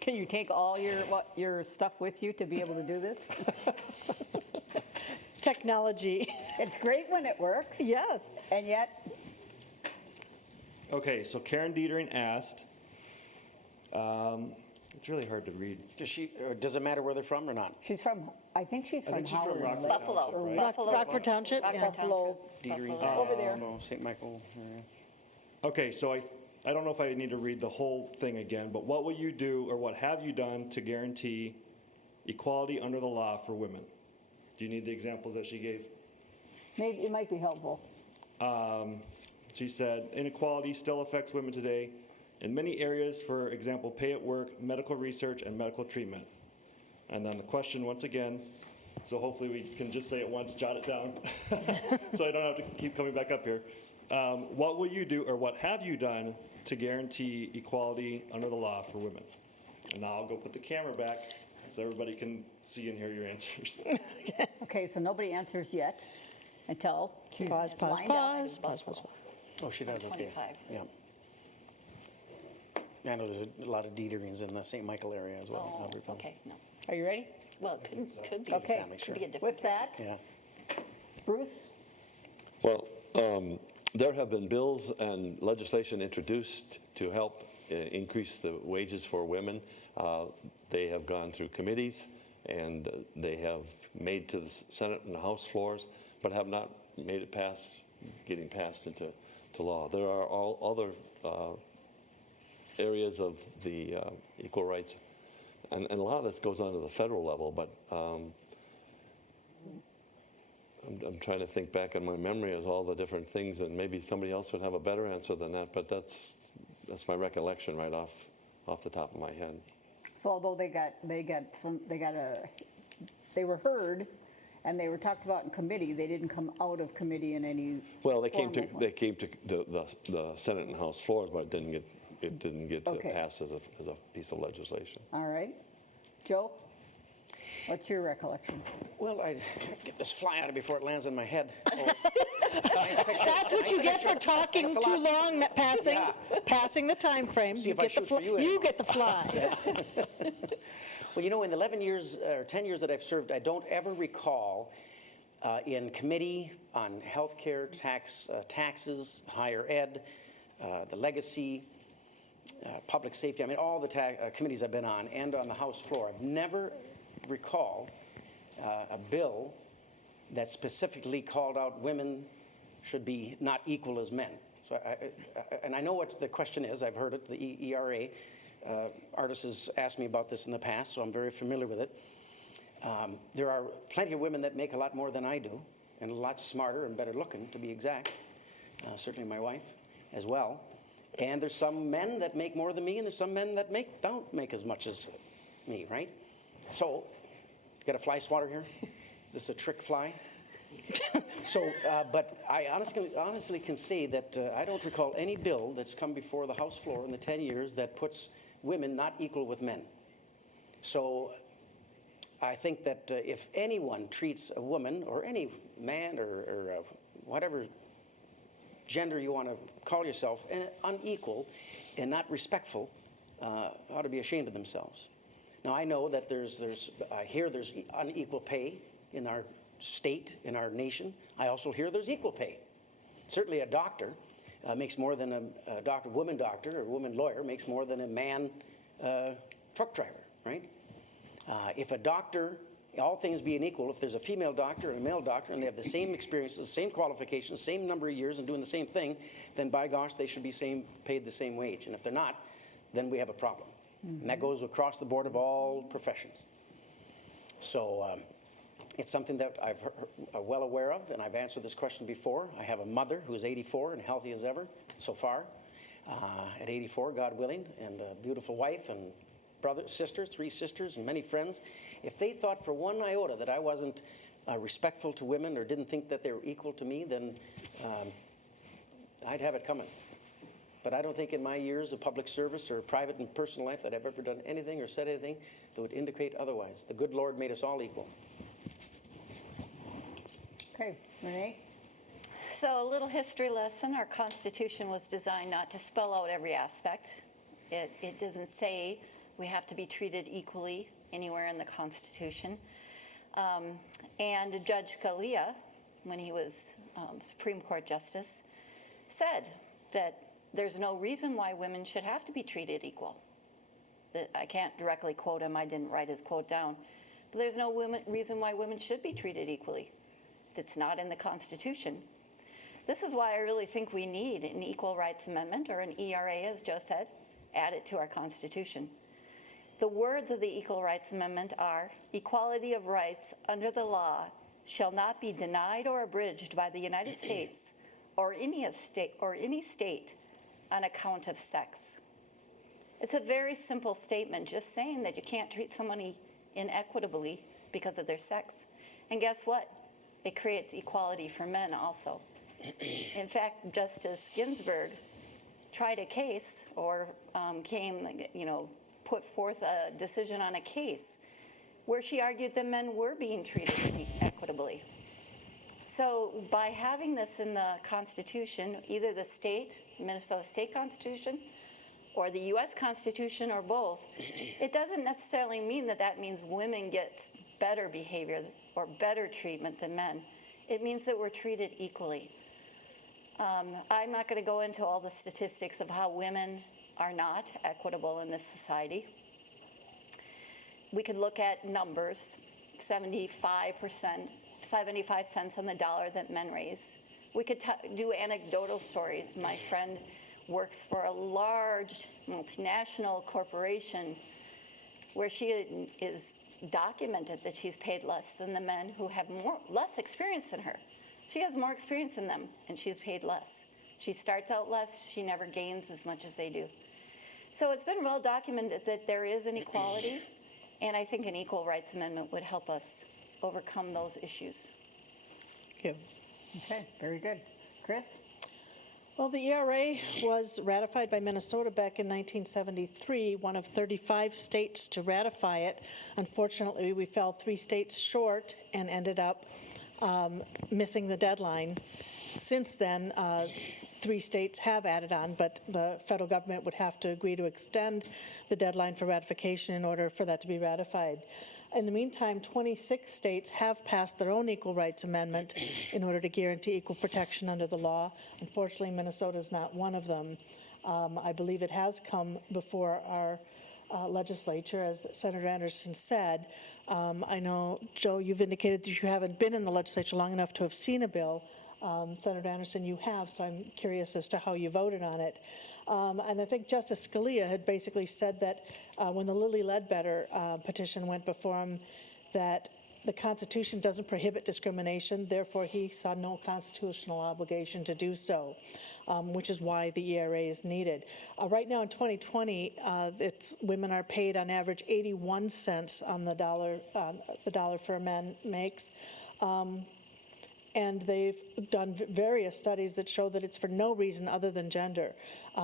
Can you take all your stuff with you to be able to do this? Technology, It's great when it works, yes. and yet, Okay, so Karen Dietering asked, it's really hard to read. Does it matter where they're from or not? I think she's I from think she's from Howard. Rockford Buffalo. Township, right? Buffalo. Rockford Township? Rockford Yeah. Buffalo. Township. Dietering, Buffalo. Over there. St. Michael area. Okay, so I don't know if I need to read the whole thing again, but what will you do or what have you done to guarantee equality under the law for women? Do you need the examples that she gave? Maybe, it might be helpful. She said, inequality still affects women today in many areas, for example, pay at work, medical research, and medical treatment. And then the question once again, so hopefully we can just say it once, jot it down, so I don't have to keep coming back up here. What will you do or what have you done to guarantee equality under the law for women? And now I'll go put the camera back so everybody can see and hear your answers. Okay, so nobody answers yet until he's Pause, pause, lined up. pause, pause, pause. Oh, she does, okay. 25. Yeah. I know there's a lot of Dieterings in the St. Michael area as well. Oh, Everything. okay, no. Are you ready? Well, could be. Okay. Family, sure. Could be a different. With that, Yeah. Bruce? Well, there have been bills and legislation introduced to help increase the wages for women. They have gone through committees and they have made to the Senate and the House floors, but have not made it past, getting passed into law. There are all other areas of the equal rights, and a lot of this goes on to the federal level, but I'm trying to think back in my memory as all the different things, and maybe somebody else would have a better answer than that, but that's my recollection right off the top of my head. So although they were heard and they were talked about in committee, they didn't come out of committee in any. Well, they came formal form. to the Senate and House floors, but it didn't get Okay. passed as a piece of legislation. All right. Joe, what's your recollection? Well, I have to get this fly out of before it lands on my head. Oh. Nice picture. That's what you Nice get for picture. talking Thanks a too lot. long, passing the time frame. See You if I get the shoot for fly. you You anymore. get the fly. Well, you know, in the 11 years or 10 years that I've served, I don't ever recall in committee on healthcare, taxes, higher ed, the legacy, public safety, I mean, all the committees I've been on and on the House floor, I've never recalled a bill that specifically called out women should be not equal as men. So and I know what the question is. I've heard it, the ERA. Artis has asked me about this in the past, so I'm very familiar with it. There are plenty of women that make a lot more than I do, and a lot smarter and better looking, to be exact. Certainly my wife as well. And there's some men that make more than me, and there's some men that don't make as much as me, right? So, got a fly swatter here? Is this a trick fly? So, but I honestly can say that I don't recall any bill that's come before the House floor in the 10 years that puts women not equal with men. So I think that if anyone treats a woman or any man or whatever gender you want to call yourself unequal and not respectful, ought to be ashamed of themselves. Now I know that I hear there's unequal pay in our state, in our nation. I also hear there's equal pay. Certainly a doctor makes more than a woman doctor or woman lawyer makes more than a man truck driver, right? If a doctor, all things being equal, if there's a female doctor and a male doctor and they have the same experiences, same qualifications, same number of years and doing the same thing, then by gosh, they should be paid the same wage. And if they're not, then we have a problem. Mm-hmm. And that goes across the board of all professions. So it's something that I'm well aware of, and I've answered this question before. I have a mother who's 84 and healthy as ever so far, at 84, God willing, and a beautiful wife and sisters, 3 sisters, and many friends. If they thought for one iota that I wasn't respectful to women or didn't think that they were equal to me, then I'd have it coming. But I don't think in my years of public service or private and personal life that I've ever done anything or said anything that would indicate otherwise. The good Lord made us all equal. Okay, Renee? So a little history lesson. Our Constitution was designed not to spell out every aspect. It doesn't say we have to be treated equally anywhere in the Constitution. And Judge Scalia, when he was Supreme Court Justice, said that there's no reason why women should have to be treated equal. I can't directly quote him. I didn't write his quote down. But there's no reason why women should be treated equally. It's not in the Constitution. This is why I really think we need an Equal Rights Amendment, or an ERA, as Joe said, added to our Constitution. The words of the Equal Rights Amendment are, "Equality of rights under the law shall not be denied or abridged by the United States or any state on account of sex." It's a very simple statement, just saying that you can't treat somebody inequitably because of their sex. And guess what? It creates equality for men also. In fact, Justice Ginsburg tried a case, or put forth a decision on a case where she argued that men were being treated inequitably. So by having this in the Constitution, either the Minnesota State Constitution, or the U.S. Constitution, or both, it doesn't necessarily mean that means women get better behavior or better treatment than men. It means that we're treated equally. I'm not going to go into all the statistics of how women are not equitable in this society. We could look at numbers, 75 cents on the dollar that men raise. We could do anecdotal stories. My friend works for a large multinational corporation where she is documented that she's paid less than the men who have less experience than her. She has more experience than them, and she's paid less. She starts out less. She never gains as much as they do. So it's been well documented that there is inequality, and I think an Equal Rights Amendment would help us overcome those issues. Thank you. Okay, very good. Chris? Well, the ERA was ratified by Minnesota back in 1973, one of 35 states to ratify it. Unfortunately, we fell 3 states short and ended up missing the deadline. Since then, 3 states have added on, but the federal government would have to agree to extend the deadline for ratification in order for that to be ratified. In the meantime, 26 states have passed their own equal rights amendment in order to guarantee equal protection under the law. Unfortunately, Minnesota is not one of them. I believe it has come before our legislature, as Senator Anderson said. I know, Joe, you've indicated that you haven't been in the legislature long enough to have seen a bill. Senator Anderson, you have, so I'm curious as to how you voted on it. And I think Justice Scalia had basically said that when the Lilly Ledbetter petition went before him, that the Constitution doesn't prohibit discrimination, therefore he saw no constitutional obligation to do so, which is why the ERA is needed. Right now in 2020, women are paid on average 81 cents on the dollar for a man makes. And they've done various studies that show that it's for no reason other than gender.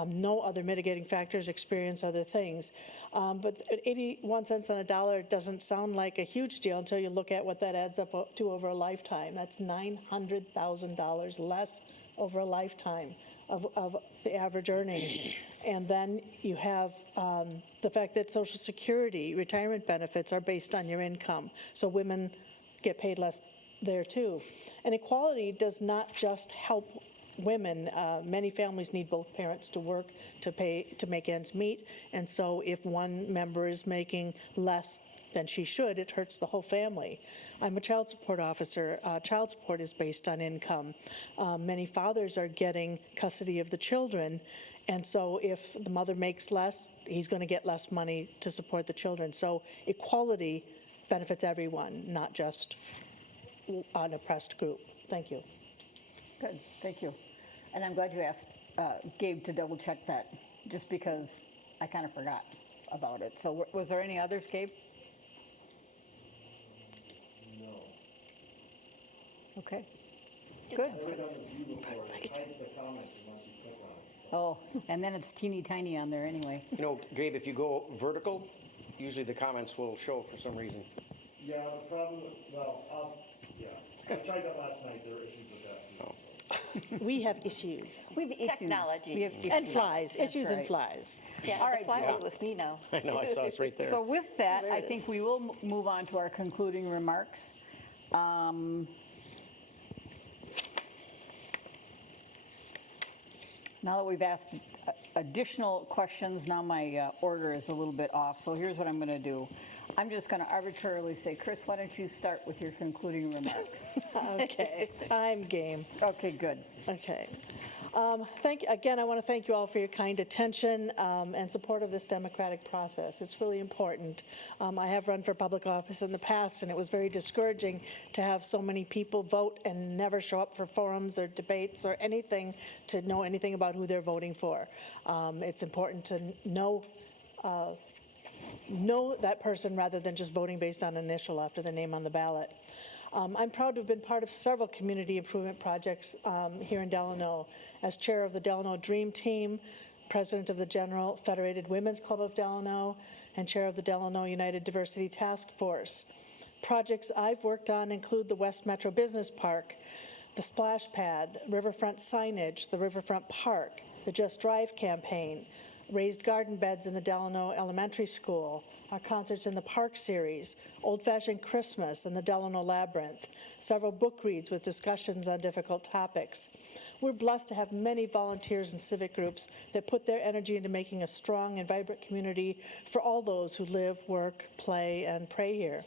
No other mitigating factors, experience, other things. But at 81 cents on a dollar doesn't sound like a huge deal until you look at what that adds up to over a lifetime. That's $900,000 less over a lifetime of the average earnings. And then you have the fact that Social Security, retirement benefits are based on your income. So women get paid less there too. And equality does not just help women. Many families need both parents to work to make ends meet. And so if one member is making less than she should, it hurts the whole family. I'm a child support officer. Child support is based on income. Many fathers are getting custody of the children. And so if the mother makes less, he's going to get less money to support the children. So equality benefits everyone, not just an oppressed group. Thank you. Good, thank you. And I'm glad you asked Gabe to double check that, just because I kind of forgot about it. So was there any others, Gabe? No. Okay, good. I've done this view before, it hides the comments unless you click on it. So. Oh, and then it's teeny tiny on there anyway. You know, Gabe, if you go vertical, usually the comments will show for some reason. Yeah, the problem, I tried that last night, there were issues with that too. We have issues. We have issues. Technology. We have issues. And flies, That's issues and right. flies. Yeah, All the right, fly so- was with me now. I know, I saw it's right there. So with that, There I it think is. we will move on to our concluding remarks. Now that we've asked additional questions, now my order is a little bit off, so here's what I'm going to do. I'm just going to arbitrarily say, Chris, why don't you start with your concluding remarks? Okay, I'm game. Okay, good. Okay. Again, I want to thank you all for your kind attention and support of this democratic process. It's really important. I have run for public office in the past, and it was very discouraging to have so many people vote and never show up for forums or debates or anything to know anything about who they're voting for. It's important to know that person rather than just voting based on initial after the name on the ballot. I'm proud to have been part of several community improvement projects here in Delano. As chair of the Delano Dream Team, president of the General Federated Women's Club of Delano, and chair of the Delano United Diversity Task Force. Projects I've worked on include the West Metro Business Park, the Splash Pad, riverfront signage, the Riverfront Park, the Just Drive campaign, raised garden beds in the Delano Elementary School, our Concerts in the Park series, Old-Fashioned Christmas and the Delano Labyrinth, several book reads with discussions on difficult topics. We're blessed to have many volunteers and civic groups that put their energy into making a strong and vibrant community for all those who live, work, play, and pray here.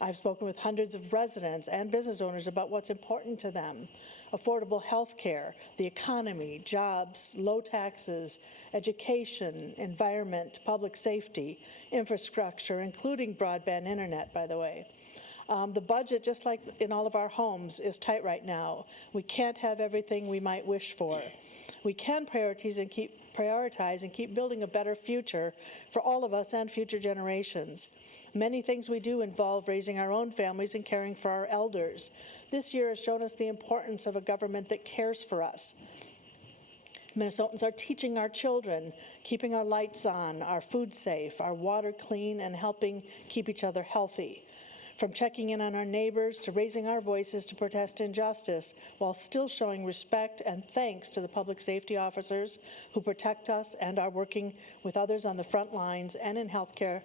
I've spoken with hundreds of residents and business owners about what's important to them: affordable health care, the economy, jobs, low taxes, education, environment, public safety, infrastructure, including broadband internet, by the way. The budget, just like in all of our homes, is tight right now. We can't have everything we might wish for. We can prioritize and keep building a better future for all of us and future generations. Many things we do involve raising our own families and caring for our elders. This year has shown us the importance of a government that cares for us. Minnesotans are teaching our children, keeping our lights on, our food safe, our water clean, and helping keep each other healthy. From checking in on our neighbors to raising our voices to protest injustice while still showing respect and thanks to the public safety officers who protect us and are working with others on the front lines and in healthcare.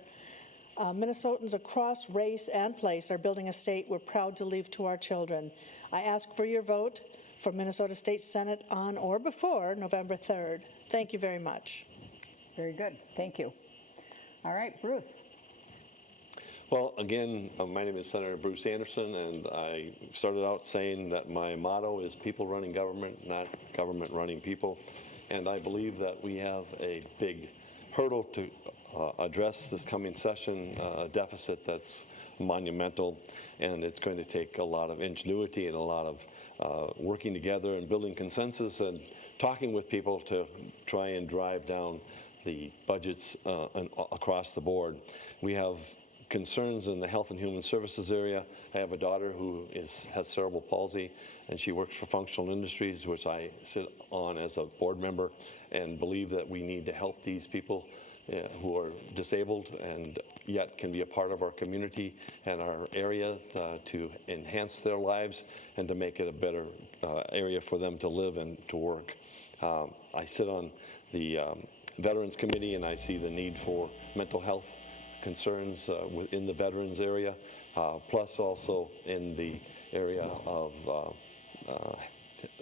Minnesotans across race and place are building a state we're proud to leave to our children. I ask for your vote for Minnesota State Senate on or before November 3rd. Thank you very much. Very good. Thank you. All right, Bruce. Well, again, my name is Senator Bruce Anderson, and I started out saying that my motto is people running government, not government running people. And I believe that we have a big hurdle to address this coming session, a deficit that's monumental, and it's going to take a lot of ingenuity and a lot of working together and building consensus and talking with people to try and drive down the budgets across the board. We have concerns in the health and human services area. I have a daughter who has cerebral palsy, and she works for Functional Industries, which I sit on as a board member, and believe that we need to help these people who are disabled and yet can be a part of our community and our area to enhance their lives and to make it a better area for them to live and to work. I sit on the Veterans Committee, and I see the need for mental health concerns within the veterans area, plus also in the area of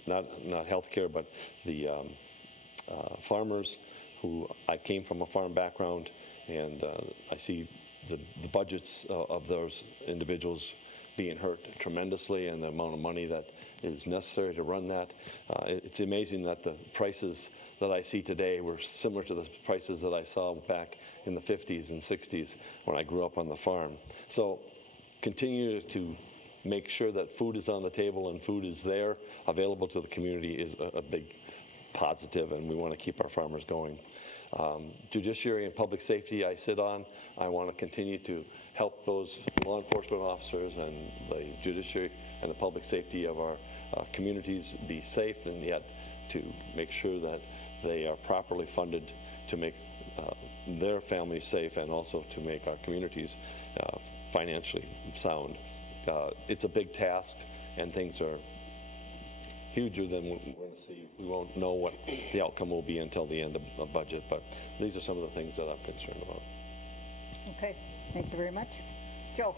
not healthcare, but the farmers who I came from a farm background, and I see the budgets of those individuals being hurt tremendously, and the amount of money that is necessary to run that. It's amazing that the prices that I see today were similar to the prices that I saw back in the 50s and 60s when I grew up on the farm. So continue to make sure that food is on the table and food is there, available to the community, is a big positive, and we want to keep our farmers going. Judiciary and public safety I sit on. I want to continue to help those law enforcement officers and the judiciary and the public safety of our communities be safe, and yet to make sure that they are properly funded to make their families safe and also to make our communities financially sound. It's a big task, and things are huger than we're going to see. We won't know what the outcome will be until the end of the budget, but these are some of the things that I'm concerned about. Okay, thank you very much. Joe.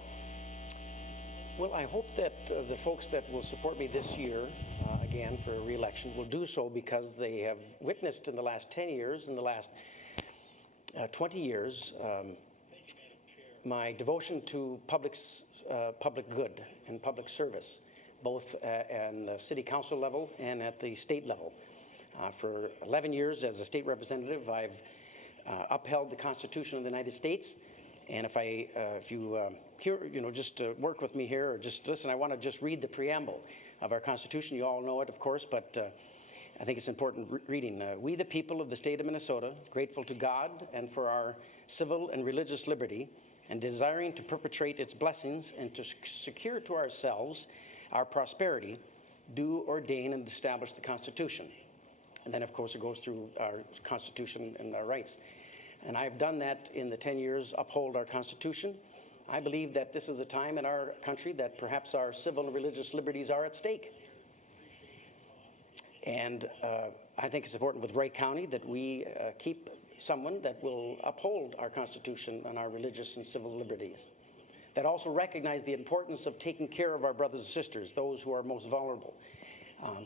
Well, I hope that the folks that will support me this year, again, for re-election, will do so because they have witnessed in the last 10 years, in the last 20 years, my devotion to public good and public service, both at the city council level and at the state level. For 11 years as a state representative, I've upheld the Constitution of the United States. And if you hear, just work with me here or just listen, I want to just read the preamble of our Constitution. You all know it, of course, but I think it's important reading. We, the people of the state of Minnesota, grateful to God and for our civil and religious liberty, and desiring to perpetrate its blessings and to secure to ourselves our prosperity, do ordain and establish the Constitution. And then, of course, it goes through our Constitution and our rights. And I've done that in the 10 years, uphold our Constitution. I believe that this is a time in our country that perhaps our civil and religious liberties are at stake. And I think it's important with Wright County that we keep someone that will uphold our Constitution and our religious and civil liberties, that also recognize the importance of taking care of our brothers and sisters, those who are most vulnerable.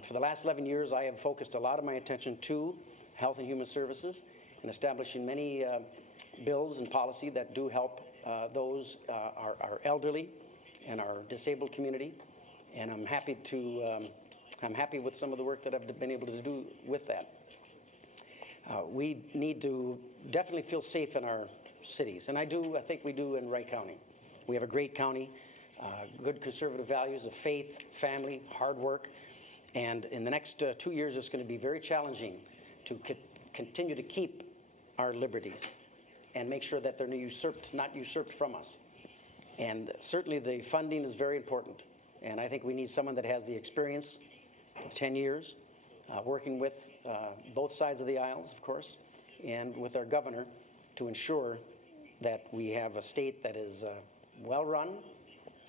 For the last 11 years, I have focused a lot of my attention to health and human services and establishing many bills and policy that do help those, our elderly and our disabled community. And I'm happy with some of the work that I've been able to do with that. We need to definitely feel safe in our cities, and I think we do in Wright County. We have a great county, good conservative values of faith, family, hard work, and in the next 2 years it's going to be very challenging to continue to keep our liberties and make sure that they're not usurped from us. And certainly the funding is very important, and I think we need someone that has the experience of 10 years, working with both sides of the aisles, of course, and with our governor to ensure that we have a state that is well-run,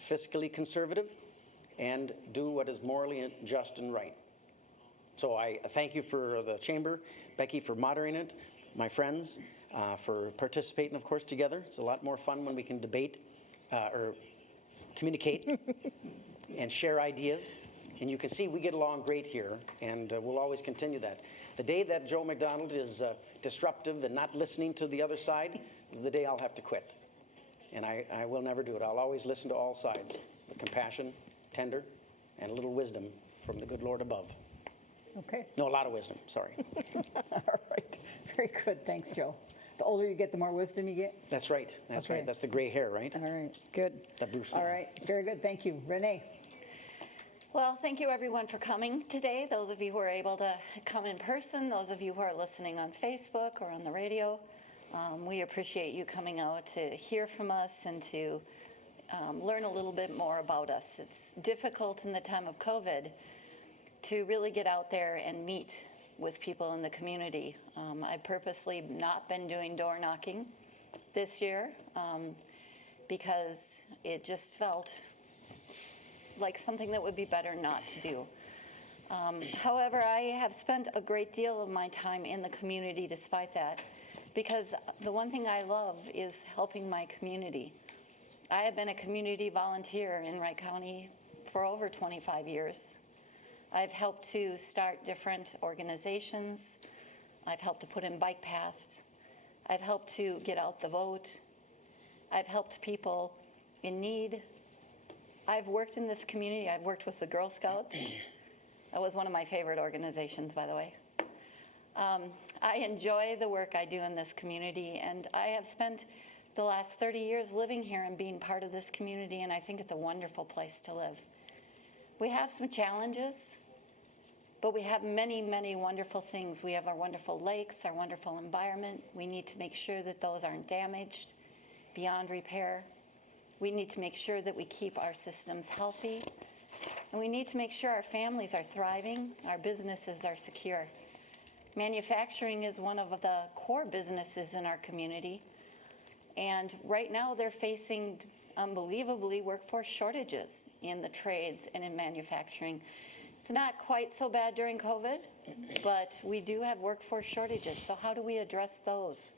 fiscally conservative, and do what is morally just and right. So I thank you for the chamber, Becky, for moderating it, my friends, for participating, of course, together. It's a lot more fun when we can debate or communicate and share ideas. And you can see we get along great here, and we'll always continue that. The day that Joe McDonald is disruptive and not listening to the other side is the day I'll have to quit. And I will never do it. I'll always listen to all sides with compassion, tender, and a little wisdom from the good Lord above. Okay. No, a lot of wisdom, sorry. All right. Very good. Thanks, Joe. The older you get, the more wisdom you get? That's right. That's Okay. right. That's the gray hair, right? All right. Good. That Bruce All Lee. right. Very good. Thank you. Renee? Well, thank you everyone for coming today. Those of you who are able to come in person, those of you who are listening on Facebook or on the radio, we appreciate you coming out to hear from us and to learn a little bit more about us. It's difficult in the time of COVID to really get out there and meet with people in the community. I've purposely not been doing door knocking this year because it just felt like something that would be better not to do. However, I have spent a great deal of my time in the community despite that, because the one thing I love is helping my community. I have been a community volunteer in Wright County for over 25 years. I've helped to start different organizations. I've helped to put in bike paths. I've helped to get out the vote. I've helped people in need. I've worked in this community. I've worked with the Girl Scouts. That was one of my favorite organizations, by the way. I enjoy the work I do in this community, and I have spent the last 30 years living here and being part of this community, and I think it's a wonderful place to live. We have some challenges, but we have many, many wonderful things. We have our wonderful lakes, our wonderful environment. We need to make sure that those aren't damaged beyond repair. We need to make sure that we keep our systems healthy, and we need to make sure our families are thriving, our businesses are secure. Manufacturing is one of the core businesses in our community, and right now they're facing unbelievably workforce shortages in the trades and in manufacturing. It's not quite so bad during COVID, but we do have workforce shortages, so how do we address those?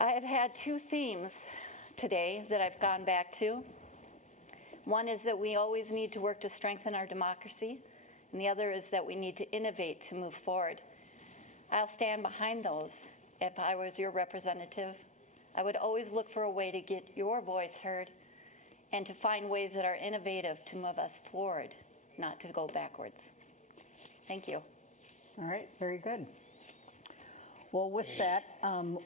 I have had two themes today that I've gone back to. One is that we always need to work to strengthen our democracy, and the other is that we need to innovate to move forward. I'll stand behind those. If I was your representative, I would always look for a way to get your voice heard and to find ways that are innovative to move us forward, not to go backwards. Thank you. All right, very good. Well, with that,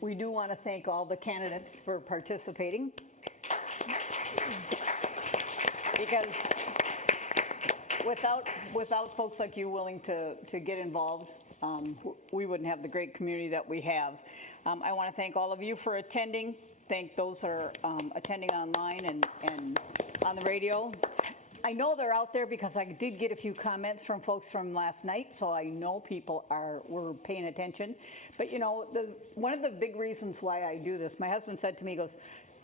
we do want to thank all the candidates for participating. Because without folks like you willing to get involved, we wouldn't have the great community that we have. I want to thank all of you for attending. Thank those that are attending online and on the radio. I know they're out there because I did get a few comments from folks from last night, so I know people were paying attention. But you know, one of the big reasons why I do this, my husband said to me, he goes,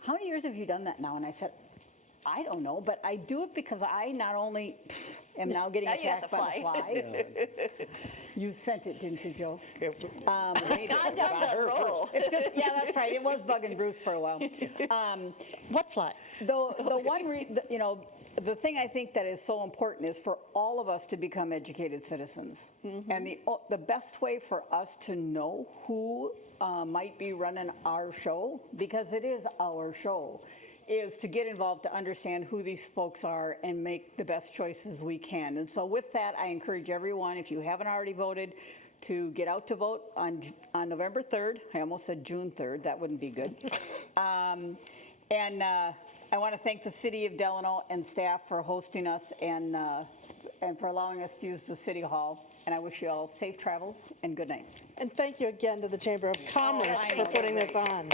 "How many years have you done that now?" And I said, I don't know, but I do it because I not only am now getting Now you have attacked to by the fly. You sent it, didn't you, Joe? Gone down that road. It's just, yeah, that's right. It was bugging Bruce for a while. What fly? The thing I think that is so important is for all of us to become educated citizens. And the best way for us to know who might be running our show, because it is our show, is to get involved, to understand who these folks are and make the best choices we can. And so with that, I encourage everyone, if you haven't already voted, to get out to vote on November 3rd. I almost said June 3rd. That wouldn't be good. I want to thank the City of Delano and staff for hosting us and for allowing us to use the City Hall. And I wish you all safe travels and good night. And thank you again to the Chamber of Commerce I for know, putting they're this on.